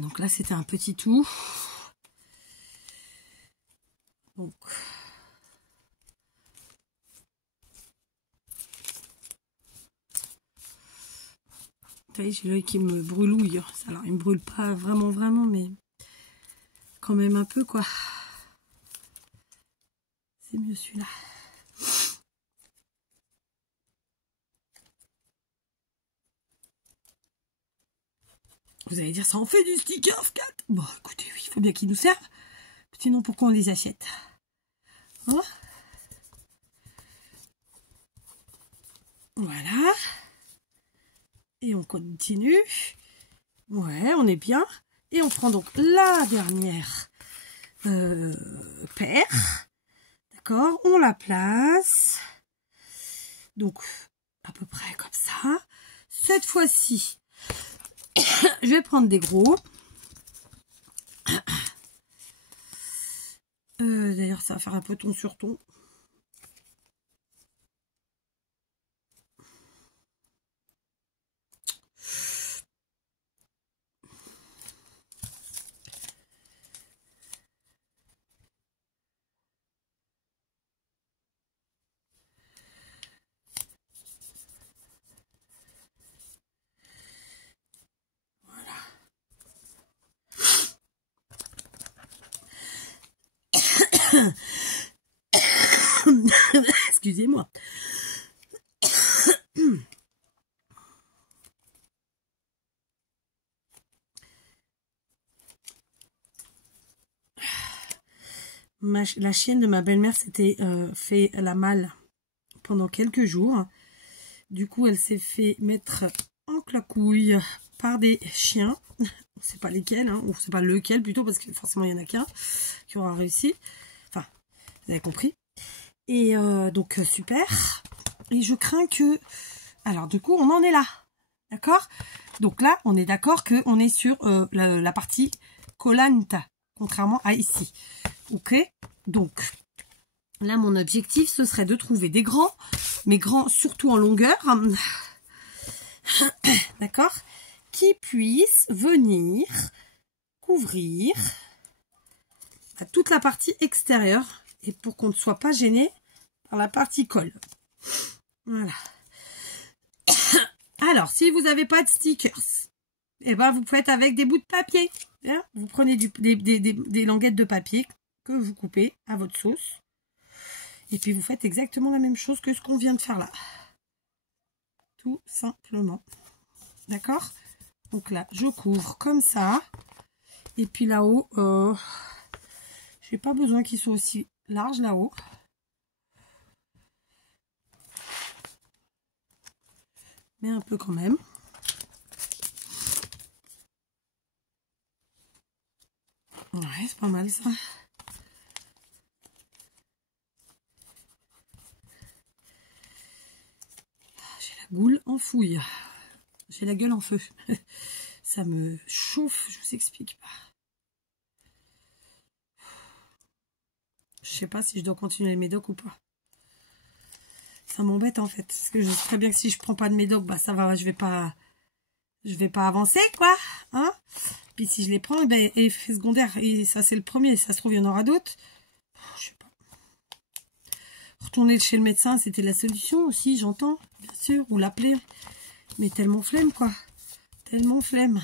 Donc là, c'était un petit tout. Donc, vous voyez, j'ai l'œil qui me brûlouille. Alors, il me brûle pas vraiment, mais quand même un peu, quoi. C'est mieux celui-là. Vous allez dire, ça en fait du sticker, 4. Bon, écoutez, oui, il faut bien qu'ils nous servent. Sinon, pourquoi on les achète? Hein? Voilà. Et on continue. Ouais, on est bien. Et on prend donc la dernière paire. D'accord? On la place. Donc, à peu près comme ça. Cette fois-ci, je vais prendre des gros. D'ailleurs, ça va faire un peu ton sur ton. Excusez-moi. La chienne de ma belle-mère s'était fait la malle pendant quelques jours. Du coup, elle s'est fait mettre en claquouille par des chiens. On ne sait pas lesquels, hein, ou c'est pas lequel plutôt, parce que forcément, il n'y en a qu'un qui aura réussi. Enfin, vous avez compris. Et donc, super. Et je crains que... Alors, du coup, on en est là. D'accord? Donc là, on est d'accord qu'on est sur la partie collante, contrairement à ici. Ok, donc là, mon objectif, ce serait de trouver des grands, mais grands surtout en longueur, d'accord, qui puissent venir couvrir toute la partie extérieure et pour qu'on ne soit pas gêné par la partie colle. Voilà. Alors, si vous n'avez pas de stickers, eh ben, vous pouvez être avec des bouts de papier. Hein, vous prenez des languettes de papier que vous coupez à votre sauce. Et puis, vous faites exactement la même chose que ce qu'on vient de faire là. Tout simplement. D'accord? Donc là, je couvre comme ça. Et puis là-haut, j'ai pas besoin qu'il soit aussi large là-haut. Mais un peu quand même. Ouais, c'est pas mal ça. J'ai la goule en fouille. J'ai la gueule en feu. Ça me chauffe, je vous explique pas. Je sais pas si je dois continuer le médoc ou pas. Ça m'embête en fait. Parce que je sais très bien que si je prends pas de médoc, bah ça va, je vais pas avancer, quoi. Hein? Puis si je les prends, ben, effet secondaire, et ça c'est le premier, ça se trouve, il y en aura d'autres. Je sais pas. Retourner chez le médecin, c'était la solution aussi, j'entends, bien sûr, ou l'appeler. Mais tellement flemme, quoi. Tellement flemme.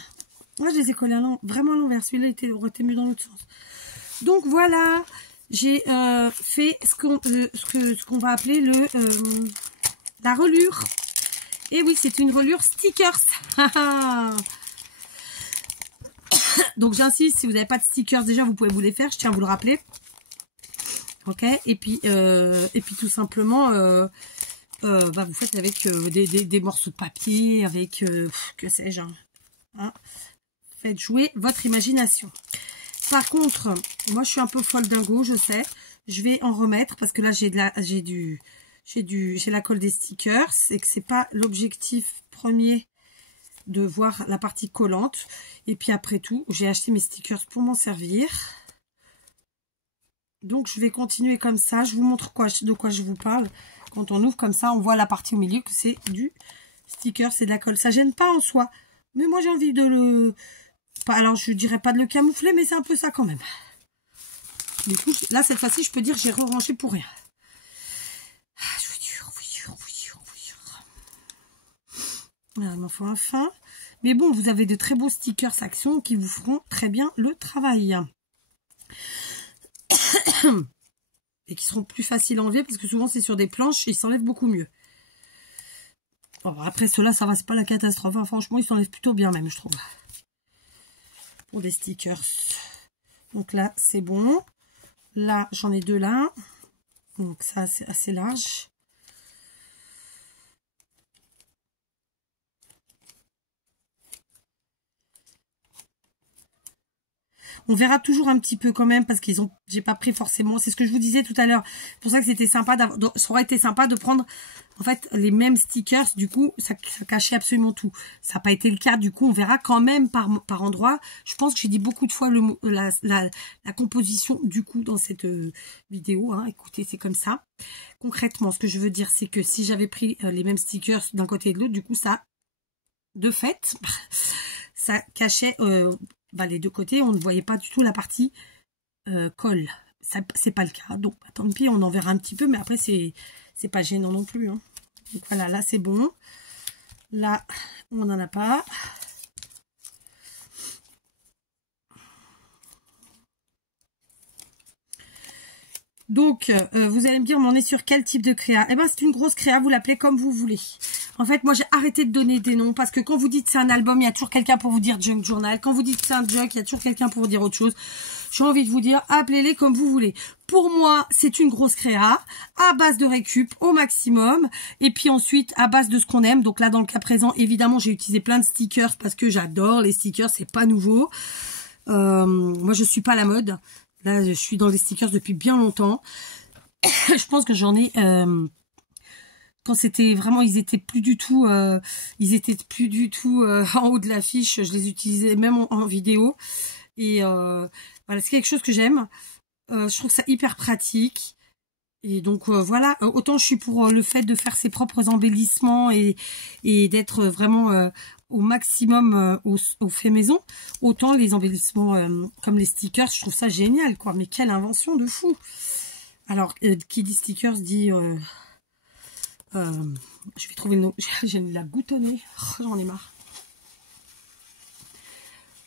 Moi, je les ai collés vraiment à l'envers. Celui-là aurait été mieux dans l'autre sens. Donc voilà, j'ai fait ce qu'on va appeler la relure. Et oui, c'est une relure stickers. Donc j'insiste, si vous n'avez pas de stickers, déjà vous pouvez vous les faire, je tiens à vous le rappeler. Ok, et puis tout simplement, bah, vous faites avec des morceaux de papier, avec que sais-je. Hein. Faites jouer votre imagination. Par contre, moi je suis un peu folle dingo, je sais. Je vais en remettre parce que là j'ai la colle des stickers et que c'est pas l'objectif premier de voir la partie collante. Et puis après tout, j'ai acheté mes stickers pour m'en servir. Donc je vais continuer comme ça. Je vous montre de quoi je vous parle. Quand on ouvre comme ça, on voit la partie au milieu que c'est du sticker, c'est de la colle. Ça gêne pas en soi. Mais moi j'ai envie de le... Alors je dirais pas de le camoufler, mais c'est un peu ça quand même. Du coup, là cette fois-ci, je peux dire j'ai re-rangé pour rien. Je vous jure. Voilà, il m'en faut un fin. Mais bon, vous avez de très beaux stickers Action qui vous feront très bien le travail. Et qui seront plus faciles à enlever parce que souvent c'est sur des planches et ils s'enlèvent beaucoup mieux. Bon, après ceux-là, ça va, c'est pas la catastrophe. Hein. Franchement, ils s'enlèvent plutôt bien même, je trouve. Pour des stickers. Donc là, c'est bon. Là, j'en ai deux là. Donc ça, c'est assez large. On verra toujours un petit peu quand même parce qu'ils ont, j'ai pas pris forcément, c'est ce que je vous disais tout à l'heure. C'est pour ça que c'était sympa ça aurait été sympa de prendre en fait les mêmes stickers. Du coup, ça cachait absolument tout. Ça n'a pas été le cas. Du coup, on verra quand même par endroit. Je pense que j'ai dit beaucoup de fois le mot, la composition du coup dans cette vidéo. Hein. Écoutez, c'est comme ça. Concrètement, ce que je veux dire, c'est que si j'avais pris les mêmes stickers d'un côté et de l'autre, du coup, ça, de fait, ça cachait les deux côtés. On ne voyait pas du tout la partie colle. C'est pas le cas. Donc, tant pis, on en verra un petit peu, mais après, c'est pas gênant non plus. Hein. Donc voilà, là, c'est bon. Là, on n'en a pas. Donc, vous allez me dire, mais on est sur quel type de créa? Eh ben, c'est une grosse créa, vous l'appelez comme vous voulez. En fait, moi, j'ai arrêté de donner des noms parce que quand vous dites c'est un album, il y a toujours quelqu'un pour vous dire junk journal. Quand vous dites c'est un junk, il y a toujours quelqu'un pour vous dire autre chose. J'ai envie de vous dire, appelez-les comme vous voulez. Pour moi, c'est une grosse créa à base de récup au maximum. Et puis ensuite, à base de ce qu'on aime. Donc là, dans le cas présent, évidemment, j'ai utilisé plein de stickers parce que j'adore les stickers. C'est pas nouveau. Moi, je suis pas à la mode. Là, je suis dans les stickers depuis bien longtemps. Je pense que j'en ai quand c'était vraiment, ils étaient plus du tout en haut de l'affiche. Je les utilisais même en vidéo. Et voilà, c'est quelque chose que j'aime. Je trouve ça hyper pratique. Et donc voilà, autant je suis pour le fait de faire ses propres embellissements et d'être vraiment au maximum au fait maison, autant les embellissements comme les stickers, je trouve ça génial, quoi. Mais quelle invention de fou! Alors, qui dit stickers dit... je vais trouver le nom. J'ai la goutte au nez. Oh, j'en ai marre.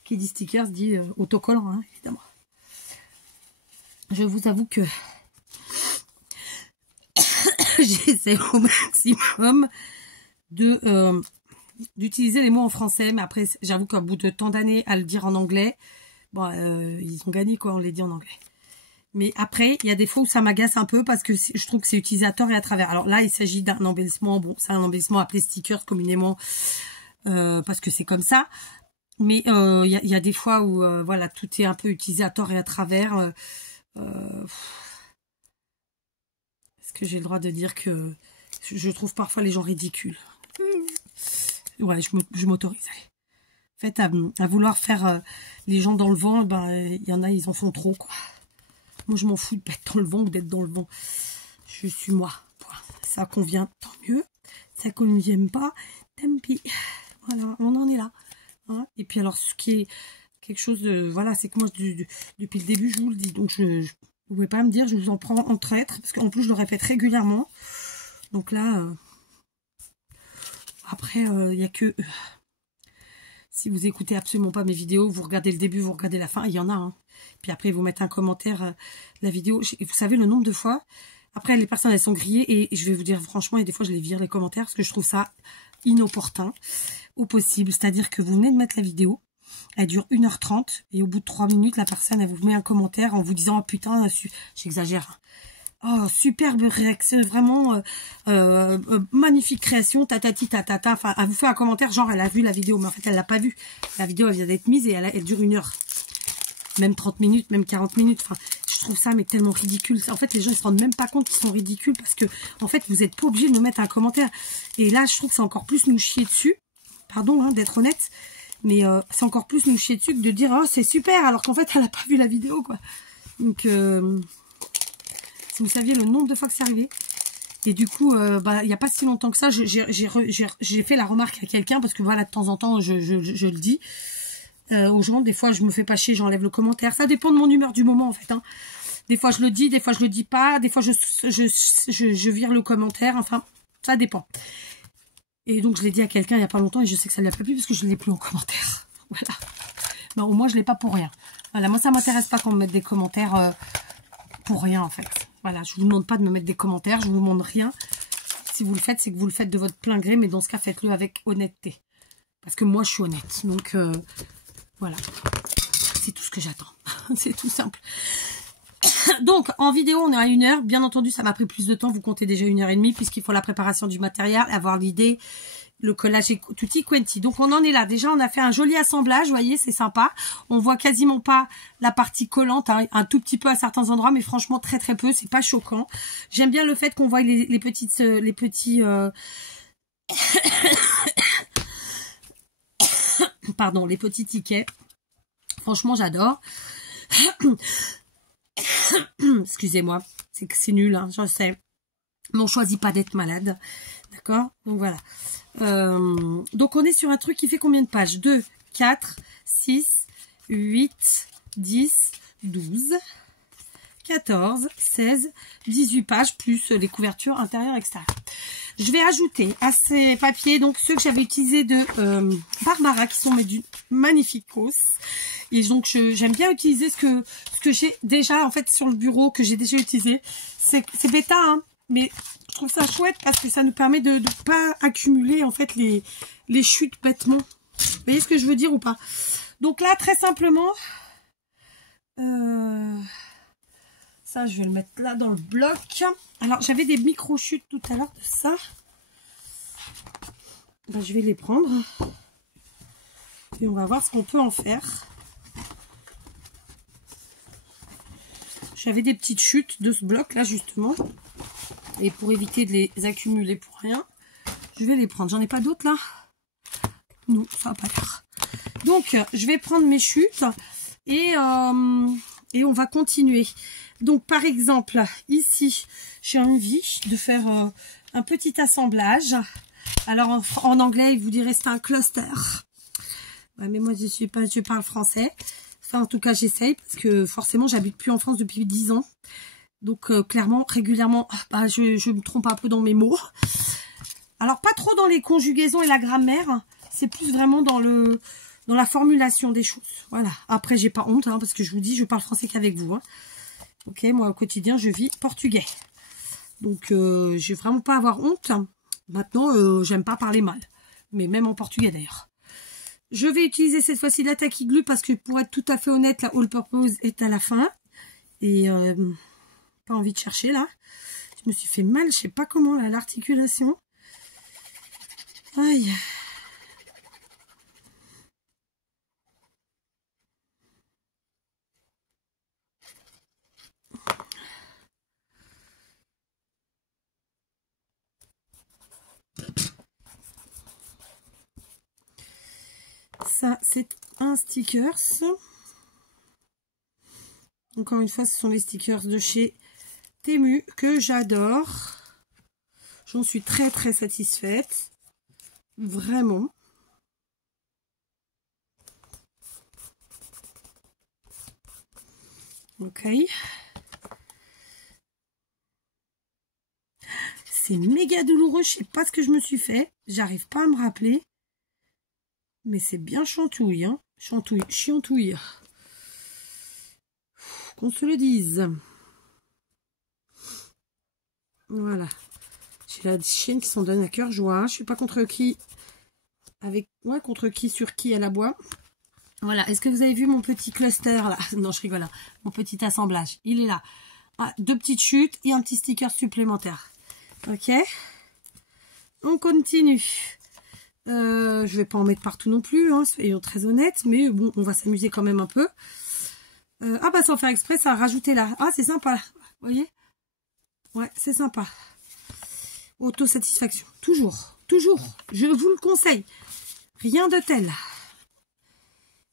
Qui dit stickers dit autocollant, hein, évidemment. Je vous avoue que j'essaie au maximum d'utiliser les mots en français, mais après j'avoue qu'au bout de tant d'années à le dire en anglais, bon, ils ont gagné quand on les dit en anglais. Mais après, il y a des fois où ça m'agace un peu parce que je trouve que c'est utilisateur et à travers. Alors là, il s'agit d'un embellissement, bon, c'est un embellissement appelé stickers communément parce que c'est comme ça. Mais il y a des fois où voilà, tout est un peu utilisé à tort et à travers. Est-ce que j'ai le droit de dire que je trouve parfois les gens ridicules? Ouais, je m'autorise. En fait, à vouloir faire les gens dans le vent, ben il y en a, ils en font trop, quoi. Moi, je m'en fous d'être dans le vent ou d'être dans le vent. Je suis moi. Ça convient, tant mieux. Ça convient pas, tant pis. Voilà, on en est là. Hein, et puis alors, ce qui est quelque chose de... Voilà, c'est que moi, depuis le début, je vous le dis. Donc, vous pouvez pas me dire, je vous en prends en traître. Parce qu'en plus, je le répète régulièrement. Donc là, après, il n'y a que... si vous écoutez absolument pas mes vidéos, vous regardez le début, vous regardez la fin, il y en a. Hein. Puis après, vous mettez un commentaire, la vidéo. Vous savez le nombre de fois. Après, les personnes, elles sont grillées. Et je vais vous dire, franchement, et des fois, je les vire les commentaires. Parce que je trouve ça inopportun au possible. C'est-à-dire que vous venez de mettre la vidéo. Elle dure 1h30. Et au bout de 3 minutes, la personne, elle vous met un commentaire en vous disant, oh putain, j'exagère. Oh, superbe réaction, vraiment magnifique création, tatati tatata. Enfin, elle vous fait un commentaire, genre, elle a vu la vidéo. Mais en fait, elle l'a pas vue. La vidéo, elle vient d'être mise et elle dure 1 heure. Même 30 minutes, même 40 minutes. Enfin, je trouve ça mais tellement ridicule. En fait, les gens ne se rendent même pas compte qu'ils sont ridicules parce que, en fait, vous n'êtes pas obligé de me mettre un commentaire. Et là, je trouve que c'est encore plus nous chier dessus. Pardon, hein, d'être honnête. Mais c'est encore plus nous chier dessus que de dire, oh, c'est super, alors qu'en fait, elle n'a pas vu la vidéo, quoi. Donc, si vous saviez le nombre de fois que c'est arrivé. Et du coup, il n'y a pas si longtemps que ça, j'ai fait la remarque à quelqu'un parce que, voilà, de temps en temps, je le dis. Aux gens, des fois je me fais pas chier, j'enlève le commentaire, ça dépend de mon humeur du moment en fait, hein. Des fois je le dis, des fois je le dis pas, des fois je vire le commentaire, enfin ça dépend. Et donc je l'ai dit à quelqu'un il y a pas longtemps et je sais que ça ne l'a pas plu parce que je ne l'ai plus en commentaire. Voilà. Ben, au moins je l'ai pas pour rien. Voilà, moi ça m'intéresse pas qu'on me mette des commentaires pour rien en fait. Voilà, je vous demande pas de me mettre des commentaires, je vous demande rien. Si vous le faites, c'est que vous le faites de votre plein gré, mais dans ce cas faites-le avec honnêteté. Parce que moi je suis honnête, donc voilà, c'est tout ce que j'attends. C'est tout simple. Donc, en vidéo, on est à 1 heure. Bien entendu, ça m'a pris plus de temps. Vous comptez déjà 1h30 puisqu'il faut la préparation du matériel, avoir l'idée, le collage et tutti quanti. Donc, on en est là. Déjà, on a fait un joli assemblage. Vous voyez, c'est sympa. On voit quasiment pas la partie collante, hein, un tout petit peu à certains endroits, mais franchement, très très peu. C'est pas choquant. J'aime bien le fait qu'on voit les petits... Pardon, les petits tickets. Franchement, j'adore. Excusez-moi, c'est nul, hein, je sais. Mais on choisit pas d'être malade. D'accord? Donc voilà. Donc on est sur un truc qui fait combien de pages? 2, 4, 6, 8, 10, 12, 14, 16, 18 pages, plus les couvertures intérieures, extérieures. Je vais ajouter à ces papiers, donc ceux que j'avais utilisés de Barbara, qui sont d'une magnifique cause. Et donc j'aime bien utiliser ce que j'ai déjà en fait sur le bureau, que j'ai déjà utilisé. C'est bêta, hein, mais je trouve ça chouette parce que ça nous permet de ne pas accumuler en fait les chutes bêtement. Vous voyez ce que je veux dire ou pas? Donc là, très simplement, ça je vais le mettre là dans le bloc. Alors j'avais des micro-chutes tout à l'heure de ça. Ben, je vais les prendre. Et on va voir ce qu'on peut en faire. J'avais des petites chutes de ce bloc là justement. Et pour éviter de les accumuler pour rien, je vais les prendre. J'en ai pas d'autres là? Non, ça va pas l'air. Donc, je vais prendre mes chutes et on va continuer. Donc, par exemple, ici, j'ai envie de faire un petit assemblage. Alors, en anglais, il vous dirait c'est un cluster. Ouais, mais moi, je parle français. Enfin, en tout cas, j'essaye parce que forcément, j'habite plus en France depuis 10 ans. Donc, clairement, régulièrement, bah, je me trompe un peu dans mes mots. Alors, pas trop dans les conjugaisons et la grammaire. C'est plus vraiment dans la formulation des choses. Voilà. Après, j'ai pas honte, hein, parce que je vous dis, je parle français qu'avec vous. Hein. Ok, moi, au quotidien, je vis portugais. Donc, je vais vraiment pas avoir honte. Maintenant, j'aime pas parler mal. Mais même en portugais, d'ailleurs. Je vais utiliser cette fois-ci la Tacky Glue parce que, pour être tout à fait honnête, la All Purpose est à la fin. Et pas envie de chercher, là. Je me suis fait mal, je sais pas comment, là, l'articulation. Aïe. Ça, c'est un stickers. Encore une fois, ce sont les stickers de chez Temu que j'adore. J'en suis très très satisfaite. Vraiment. Ok. C'est méga douloureux. Je sais pas ce que je me suis fait. J'arrive pas à me rappeler. Mais c'est bien chantouille. Hein. Chantouille. Chiantouille. Qu'on se le dise. Voilà. J'ai la chienne qui s'en donne à cœur joie. Je suis pas contre qui. Avec moi, contre qui, sur qui elle aboie. Voilà. Est-ce que vous avez vu mon petit cluster là? Non, je rigole. Hein. Mon petit assemblage. Il est là. Ah, 2 petites chutes et un petit sticker supplémentaire. Ok. On continue. Je vais pas en mettre partout non plus, hein, soyons très honnêtes, mais bon, on va s'amuser quand même un peu. Ah bah sans faire exprès, ça a rajouté là. Ah, c'est sympa, vous voyez? Ouais, c'est sympa. Autosatisfaction, toujours, toujours. Je vous le conseille. Rien de tel.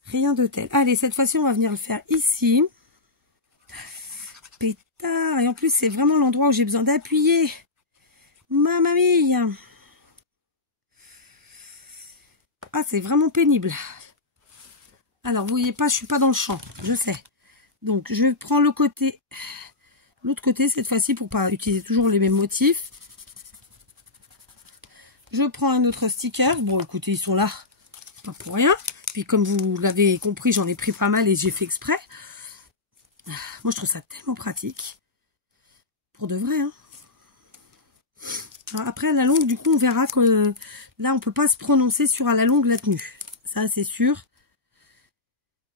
Rien de tel. Allez, cette fois-ci, on va venir le faire ici. Pétard. Et en plus, c'est vraiment l'endroit où j'ai besoin d'appuyer. Mamma mia. Ah, c'est vraiment pénible. Alors, vous voyez pas, je suis pas dans le champ, je sais. Donc, je prends le côté, l'autre côté cette fois-ci pour pas utiliser toujours les mêmes motifs. Je prends un autre sticker. Bon, écoutez, ils sont là, pas pour rien. Puis, comme vous l'avez compris, j'en ai pris pas mal et j'ai fait exprès. Moi, je trouve ça tellement pratique. Pour de vrai, hein. Alors, après, à la longue, du coup, on verra que là, on peut pas se prononcer sur à la longue la tenue. Ça, c'est sûr.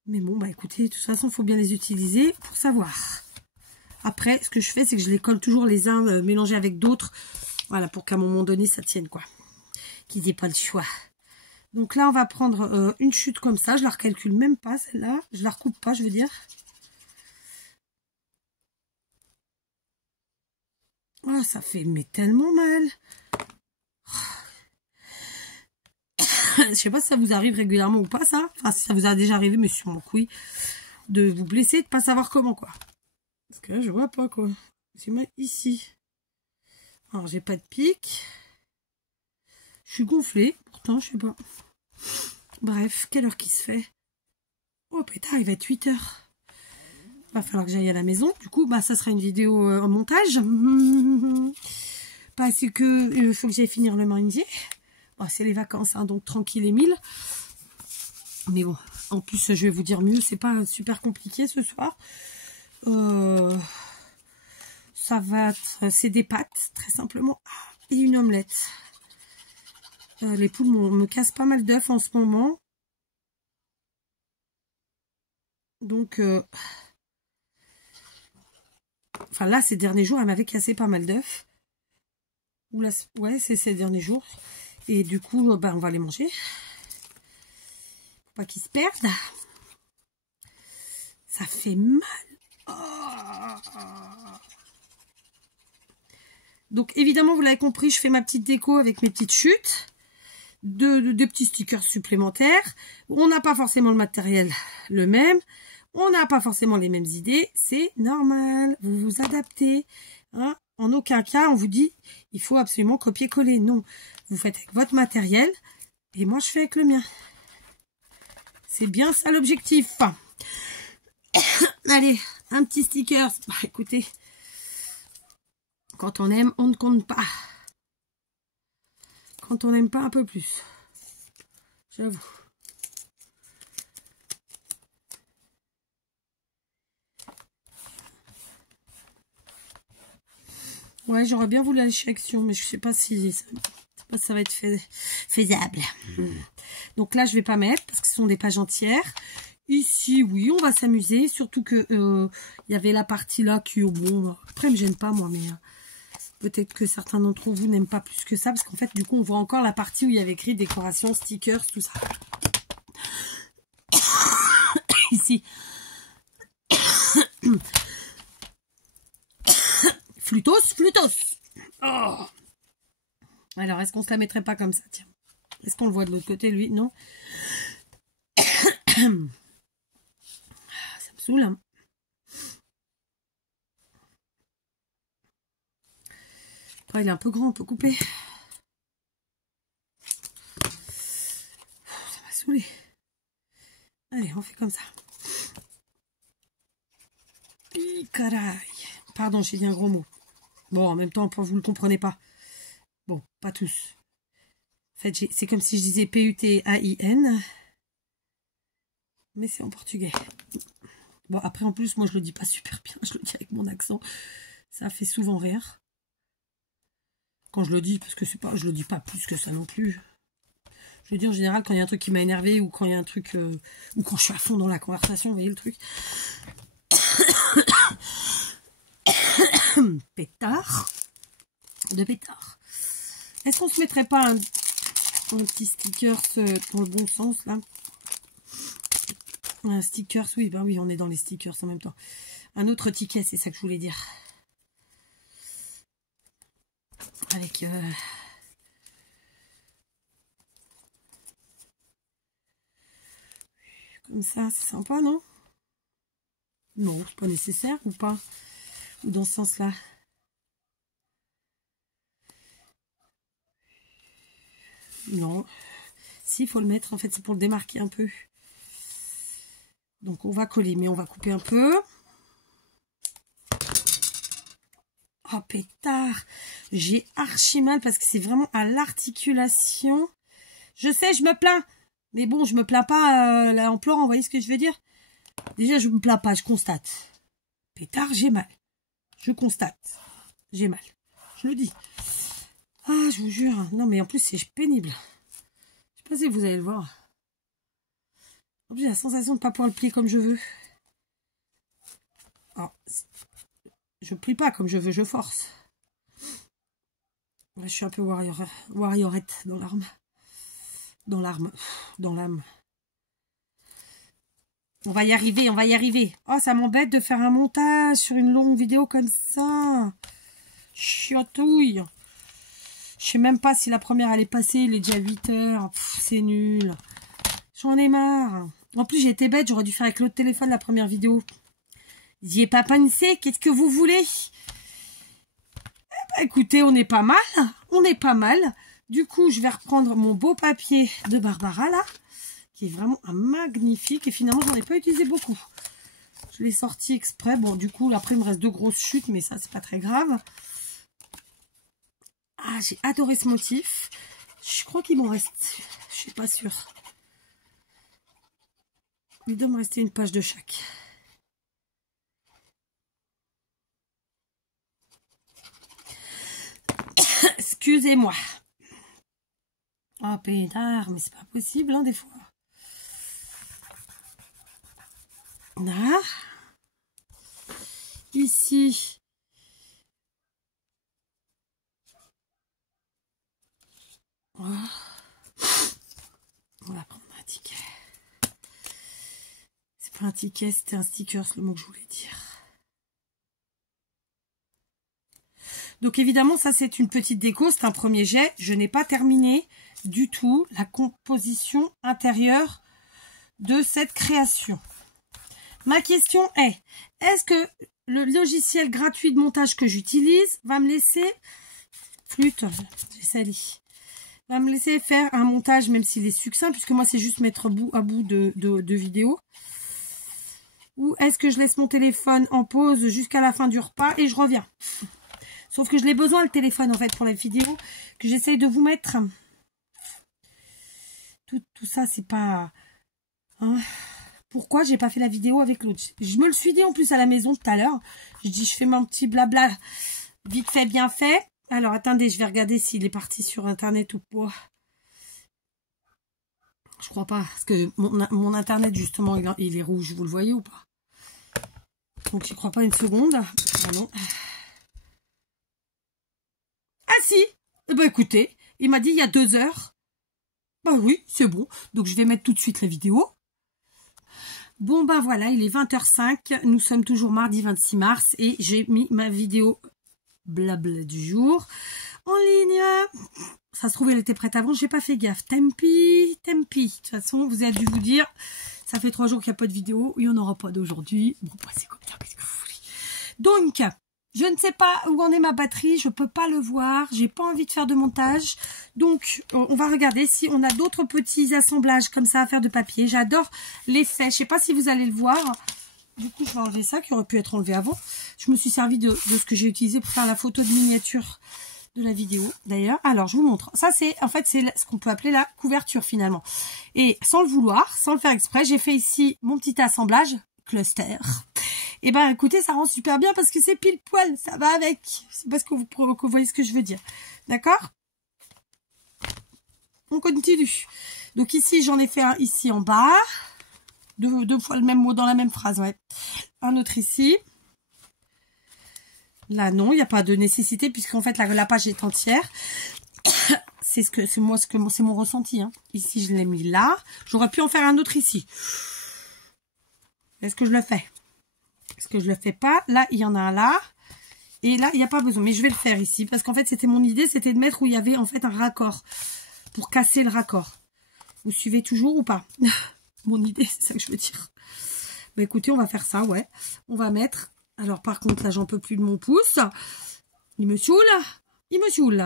Mais bon, bah écoutez, de toute façon, il faut bien les utiliser pour savoir. Après, ce que je fais, c'est que je les colle toujours les uns mélangés avec d'autres. Voilà, pour qu'à un moment donné, ça tienne, quoi. Qu'ils n'aient pas le choix. Donc là, on va prendre une chute comme ça. Je la recalcule même pas, celle-là. Je la recoupe pas, je veux dire. Oh, ça fait mais tellement mal. Je sais pas si ça vous arrive régulièrement ou pas, ça. Enfin, si ça vous a déjà arrivé, mais sûrement que oui. De vous blesser, de pas savoir comment, quoi. Parce que là, je vois pas, quoi. C'est mal ici. Alors, j'ai pas de pic. Je suis gonflée. Pourtant, je sais pas. Bref, quelle heure qui se fait? Oh, pétard, il va être 8 h. Va falloir que j'aille à la maison. Du coup, bah, ça sera une vidéo en montage. Parce que il faut que j'aille finir le menuisier. Bon, c'est les vacances, hein, donc tranquille et mille. Mais bon, en plus, je vais vous dire mieux, c'est pas super compliqué ce soir. Ça va être, c'est des pâtes, très simplement, et une omelette. Les poules me cassent pas mal d'œufs en ce moment. Donc, enfin là, ces derniers jours, elle m'avait cassé pas mal d'œufs. Ou là, ouais, c'est ces derniers jours. Et du coup, ben, on va les manger. Faut pas qu'ils se perdent. Ça fait mal. Oh. Donc évidemment, vous l'avez compris, je fais ma petite déco avec mes petites chutes. De petits stickers supplémentaires. On n'a pas forcément le matériel le même. On n'a pas forcément les mêmes idées. C'est normal. Vous vous adaptez. Hein. En aucun cas, on vous dit, il faut absolument copier-coller. Non. Vous faites avec votre matériel. Et moi, je fais avec le mien. C'est bien ça l'objectif. Allez, un petit sticker. Bah, écoutez, quand on aime, on ne compte pas. Quand on n'aime pas, un peu plus. J'avoue. Ouais, j'aurais bien voulu aller chez Action, mais je sais pas si ça va être faisable. Donc là, je vais pas mettre parce que ce sont des pages entières. Ici, oui, on va s'amuser. Surtout que il y avait la partie là qui, bon, après, me gêne pas moi, mais peut-être que certains d'entre vous n'aiment pas plus que ça, parce qu'en fait, du coup, on voit encore la partie où il y avait écrit décoration, stickers, tout ça. Ici. Flutos. Oh. Alors, est-ce qu'on se la mettrait pas comme ça? Tiens. Est-ce qu'on le voit de l'autre côté, lui? Non. Ça me saoule, hein. Oh, il est un peu grand, on peut couper. Ça m'a saoulé. Allez, on fait comme ça. Caray. Pardon, j'ai dit un gros mot. Bon, en même temps, vous ne le comprenez pas. Bon, pas tous. En fait, c'est comme si je disais P-U-T-A-I-N. Mais c'est en portugais. Bon, après, en plus, moi, je le dis pas super bien. Je le dis avec mon accent. Ça fait souvent rire. Quand je le dis, parce que c'est pas, je le dis pas plus que ça non plus. Je veux dire, en général, quand il y a un truc qui m'a énervé, ou quand il y a un truc, ou quand je suis à fond dans la conversation, vous voyez le truc. Pétard. De pétard. Est-ce qu'on se mettrait pas un petit sticker dans le bon sens, là? Un sticker, oui, bah oui, on est dans les stickers en même temps. Un autre ticket, c'est ça que je voulais dire. Avec... comme ça, c'est sympa, non? Non, c'est pas nécessaire ou pas? Ou dans ce sens-là? Non. Si, il faut le mettre, en fait, c'est pour le démarquer un peu. Donc, on va coller, mais on va couper un peu. Oh, pétard! J'ai archi mal parce que c'est vraiment à l'articulation. Je sais, je me plains. Mais bon, je me plains pas là en pleurant, vous voyez ce que je veux dire? Déjà, je me plains pas, je constate. Pétard, j'ai mal. Je constate. J'ai mal. Je le dis. Ah, je vous jure. Non, mais en plus, c'est pénible. Je sais pas si vous allez le voir. En plus, j'ai la sensation de ne pas pouvoir le plier comme je veux. Alors, je plie pas comme je veux, je force. Là, je suis un peu warriorette dans l'arme. Dans l'âme. On va y arriver, on va y arriver. Oh, ça m'embête de faire un montage sur une longue vidéo comme ça. Chiotouille. Je sais même pas si la première elle est passée, il est déjà 8 h. C'est nul. J'en ai marre. En plus, j'ai été bête, j'aurais dû faire avec l'autre téléphone la première vidéo. J'y ai pas pensé, qu'est-ce que vous voulez? Eh ben, écoutez, on est pas mal. On est pas mal. Du coup, je vais reprendre mon beau papier de Barbara, là, qui est vraiment un magnifique. Et finalement, j'en ai pas utilisé beaucoup. Je l'ai sorti exprès. Bon, du coup, après, il me reste 2 grosses chutes, mais ça, c'est pas très grave. Ah, j'ai adoré ce motif. Je crois qu'il m'en reste. Je suis pas sûre. Il doit me rester une page de chaque. Excusez-moi. Oh, pétard, mais c'est pas possible, hein, des fois. Là. Ici. Voilà. On va prendre un ticket. C'est pas un ticket, c'était un sticker, c'est le mot que je voulais dire. Donc évidemment, ça c'est une petite déco, c'est un premier jet. Je n'ai pas terminé du tout la composition intérieure de cette création. Ma question est, est-ce que le logiciel gratuit de montage que j'utilise va me laisser... Flûte, j'ai sali. Va me laisser faire un montage, même s'il est succinct, puisque moi c'est juste mettre bout à bout de vidéos. Ou est-ce que je laisse mon téléphone en pause jusqu'à la fin du repas et je reviens? Sauf que je l'ai besoin le téléphone en fait pour la vidéo que j'essaye de vous mettre. Tout ça c'est pas... Hein. Pourquoi j'ai pas fait la vidéo avec l'autre? Je me le suis dit en plus à la maison tout à l'heure. Je dis je fais mon petit blabla vite fait bien fait. Alors attendez, je vais regarder s'il est parti sur internet ou pas. Je crois pas, parce que mon internet justement il est rouge, vous le voyez ou pas? Donc j'y crois pas une seconde. Ah non. Ah si. Bah écoutez, il m'a dit il y a 2 heures. Bah oui, c'est bon. Donc je vais mettre tout de suite la vidéo. Bon ben voilà, il est 20h05. Nous sommes toujours mardi 26 mars et j'ai mis ma vidéo blabla du jour en ligne. Ça se trouve elle était prête avant, j'ai pas fait gaffe. Tempi. De toute façon, vous avez dû vous dire, ça fait 3 jours qu'il n'y a pas de vidéo, il n'y en aura pas d'aujourd'hui. Bon, bah, c'est comme ça, qu'est-ce que vous voulez. Donc, je ne sais pas où en est ma batterie, je peux pas le voir, j'ai pas envie de faire de montage. Donc, on va regarder si on a d'autres petits assemblages comme ça à faire de papier. J'adore l'effet, je sais pas si vous allez le voir. Du coup, je vais enlever ça qui aurait pu être enlevé avant. Je me suis servi de ce que j'ai utilisé pour faire la photo de miniature de la vidéo d'ailleurs. Alors, je vous montre. Ça, c'est en fait, c'est ce qu'on peut appeler la couverture finalement. Et sans le vouloir, sans le faire exprès, j'ai fait ici mon petit assemblage cluster. Et ben, écoutez, ça rend super bien parce que c'est pile poil, ça va avec. C'est parce que vous voyez ce que je veux dire. D'accord? On continue. Donc ici, j'en ai fait un ici en bas. Deux fois le même mot dans la même phrase, ouais. Un autre ici. Là, non, il n'y a pas de nécessité puisqu'en fait, la page est entière. C'est mon ressenti. Hein. Ici, je l'ai mis là. J'aurais pu en faire un autre ici. Est-ce que je le fais? Est-ce que je le fais pas? Là, il y en a un là. Et là, il n'y a pas besoin. Mais je vais le faire ici. Parce qu'en fait, c'était mon idée. C'était de mettre où il y avait en fait un raccord. Pour casser le raccord. Vous suivez toujours ou pas? Mon idée, c'est ça que je veux dire. Bah écoutez, on va faire ça, ouais. On va mettre... Alors par contre, là, j'en peux plus de mon pouce. Il me saoule. Il me saoule.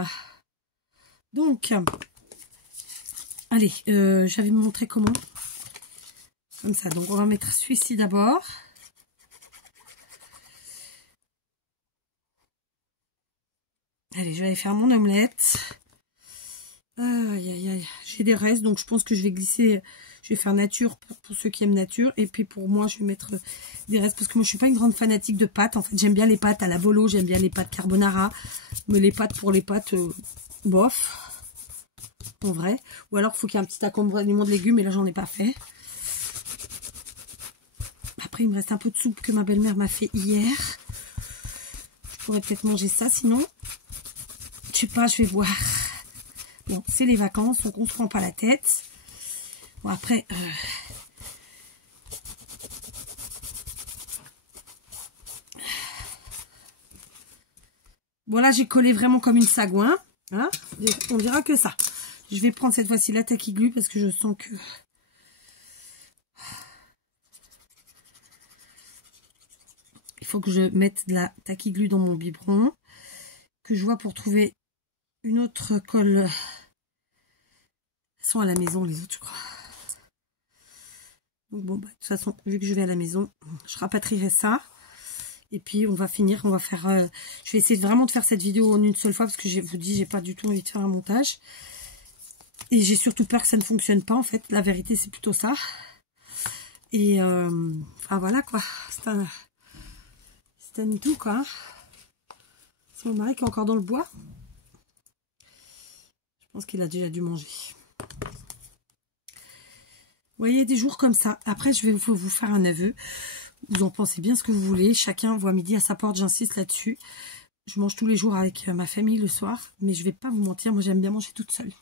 Donc, allez, j'avais montré comment. Comme ça. Donc, on va mettre celui-ci d'abord. Allez, je vais aller faire mon omelette. Aïe, aïe, aïe. J'ai des restes, donc je pense que je vais glisser... Je vais faire nature pour ceux qui aiment nature. Et puis pour moi, je vais mettre des restes. Parce que moi, je suis pas une grande fanatique de pâtes. En fait, j'aime bien les pâtes à la volo. J'aime bien les pâtes carbonara. Mais les pâtes pour les pâtes, bof. En vrai. Ou alors, il faut qu'il y ait un petit accompagnement de légumes. Et là, j'en ai pas fait. Après, il me reste un peu de soupe que ma belle-mère m'a fait hier. Je pourrais peut-être manger ça. Sinon, je sais pas, je vais voir. Bon, c'est les vacances. Donc, on se prend pas la tête. Bon, après, bon, là, j'ai collé vraiment comme une sagouin. Hein, on dira que ça. Je vais prendre cette fois-ci la Tacky Glue parce que je sens que... Il faut que je mette de la Tacky Glue dans mon biberon. Que je vois pour trouver une autre colle. Elles sont à la maison, les autres, je crois. Donc bon, bah, de toute façon, vu que je vais à la maison, je rapatrierai ça. Et puis on va finir, on va faire... je vais essayer vraiment de faire cette vidéo en une seule fois parce que je vous dis, j'ai pas du tout envie de faire un montage. Et j'ai surtout peur que ça ne fonctionne pas en fait. La vérité, c'est plutôt ça. Et enfin voilà quoi. C'est un tout quoi. C'est mon mari qui est encore dans le bois. Je pense qu'il a déjà dû manger. Vous voyez, des jours comme ça. Après, je vais vous faire un aveu. Vous en pensez bien ce que vous voulez. Chacun voit midi à sa porte, j'insiste là-dessus. Je mange tous les jours avec ma famille le soir. Mais je vais pas vous mentir, moi j'aime bien manger toute seule.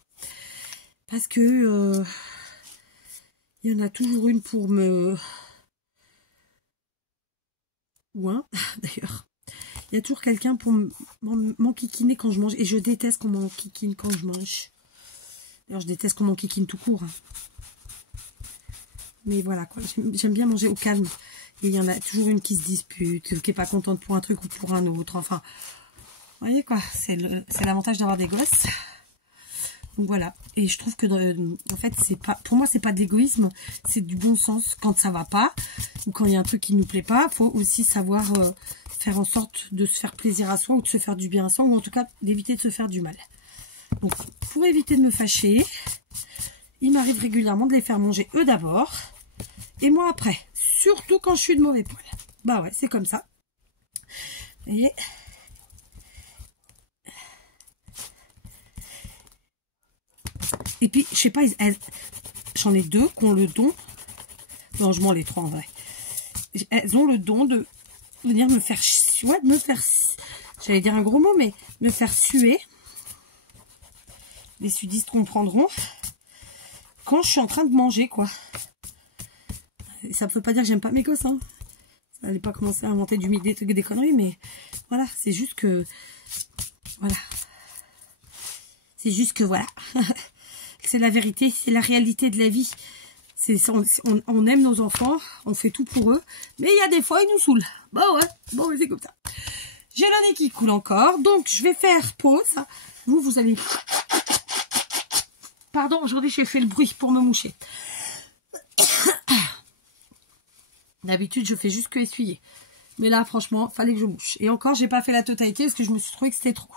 Parce que il y en a toujours une pour me... Ou un, d'ailleurs. Il y a toujours quelqu'un pour m'enquiquiner quand je mange. Et je déteste qu'on m'enquiquine quand je mange. D'ailleurs, je déteste qu'on m'enquiquine tout court. Hein. Mais voilà, quoi. J'aime bien manger au calme. Et il y en a toujours une qui se dispute, qui n'est pas contente pour un truc ou pour un autre. Enfin, vous voyez quoi, c'est l'avantage d'avoir des gosses. Donc voilà. Et je trouve que, en fait, c'est pas, pour moi, c'est pas d'égoïsme, c'est du bon sens. Quand ça va pas, ou quand il y a un truc qui nous plaît pas, faut aussi savoir faire en sorte de se faire plaisir à soi, ou de se faire du bien à soi, ou en tout cas, d'éviter de se faire du mal. Donc, pour éviter de me fâcher, il m'arrive régulièrement de les faire manger eux d'abord, et moi après. Surtout quand je suis de mauvais poil. Bah ouais, c'est comme ça. Vous voyez ? Et puis, je sais pas, j'en ai 2 qui ont le don. Non, je m'en les 3 en vrai. Elles ont le don de venir me faire... Ouais, de me faire... J'allais dire un gros mot, mais me faire suer. Les sudistes comprendront. Quand je suis en train de manger, quoi. Et ça ne veut pas dire que j'aime pas mes gosses, hein. Ça n'allait pas commencer à inventer des conneries, mais voilà, c'est juste que... Voilà. C'est juste que voilà. C'est la vérité, c'est la réalité de la vie. On aime nos enfants, on fait tout pour eux, mais il y a des fois, ils nous saoulent. Bah ouais, bon, c'est comme ça. J'ai le nez qui coule encore, donc je vais faire pause. Vous allez... Pardon, aujourd'hui j'ai fait le bruit pour me moucher. D'habitude, je fais juste que essuyer. Mais là, franchement, fallait que je mouche. Et encore, j'ai pas fait la totalité parce que je me suis trouvé que c'était trop.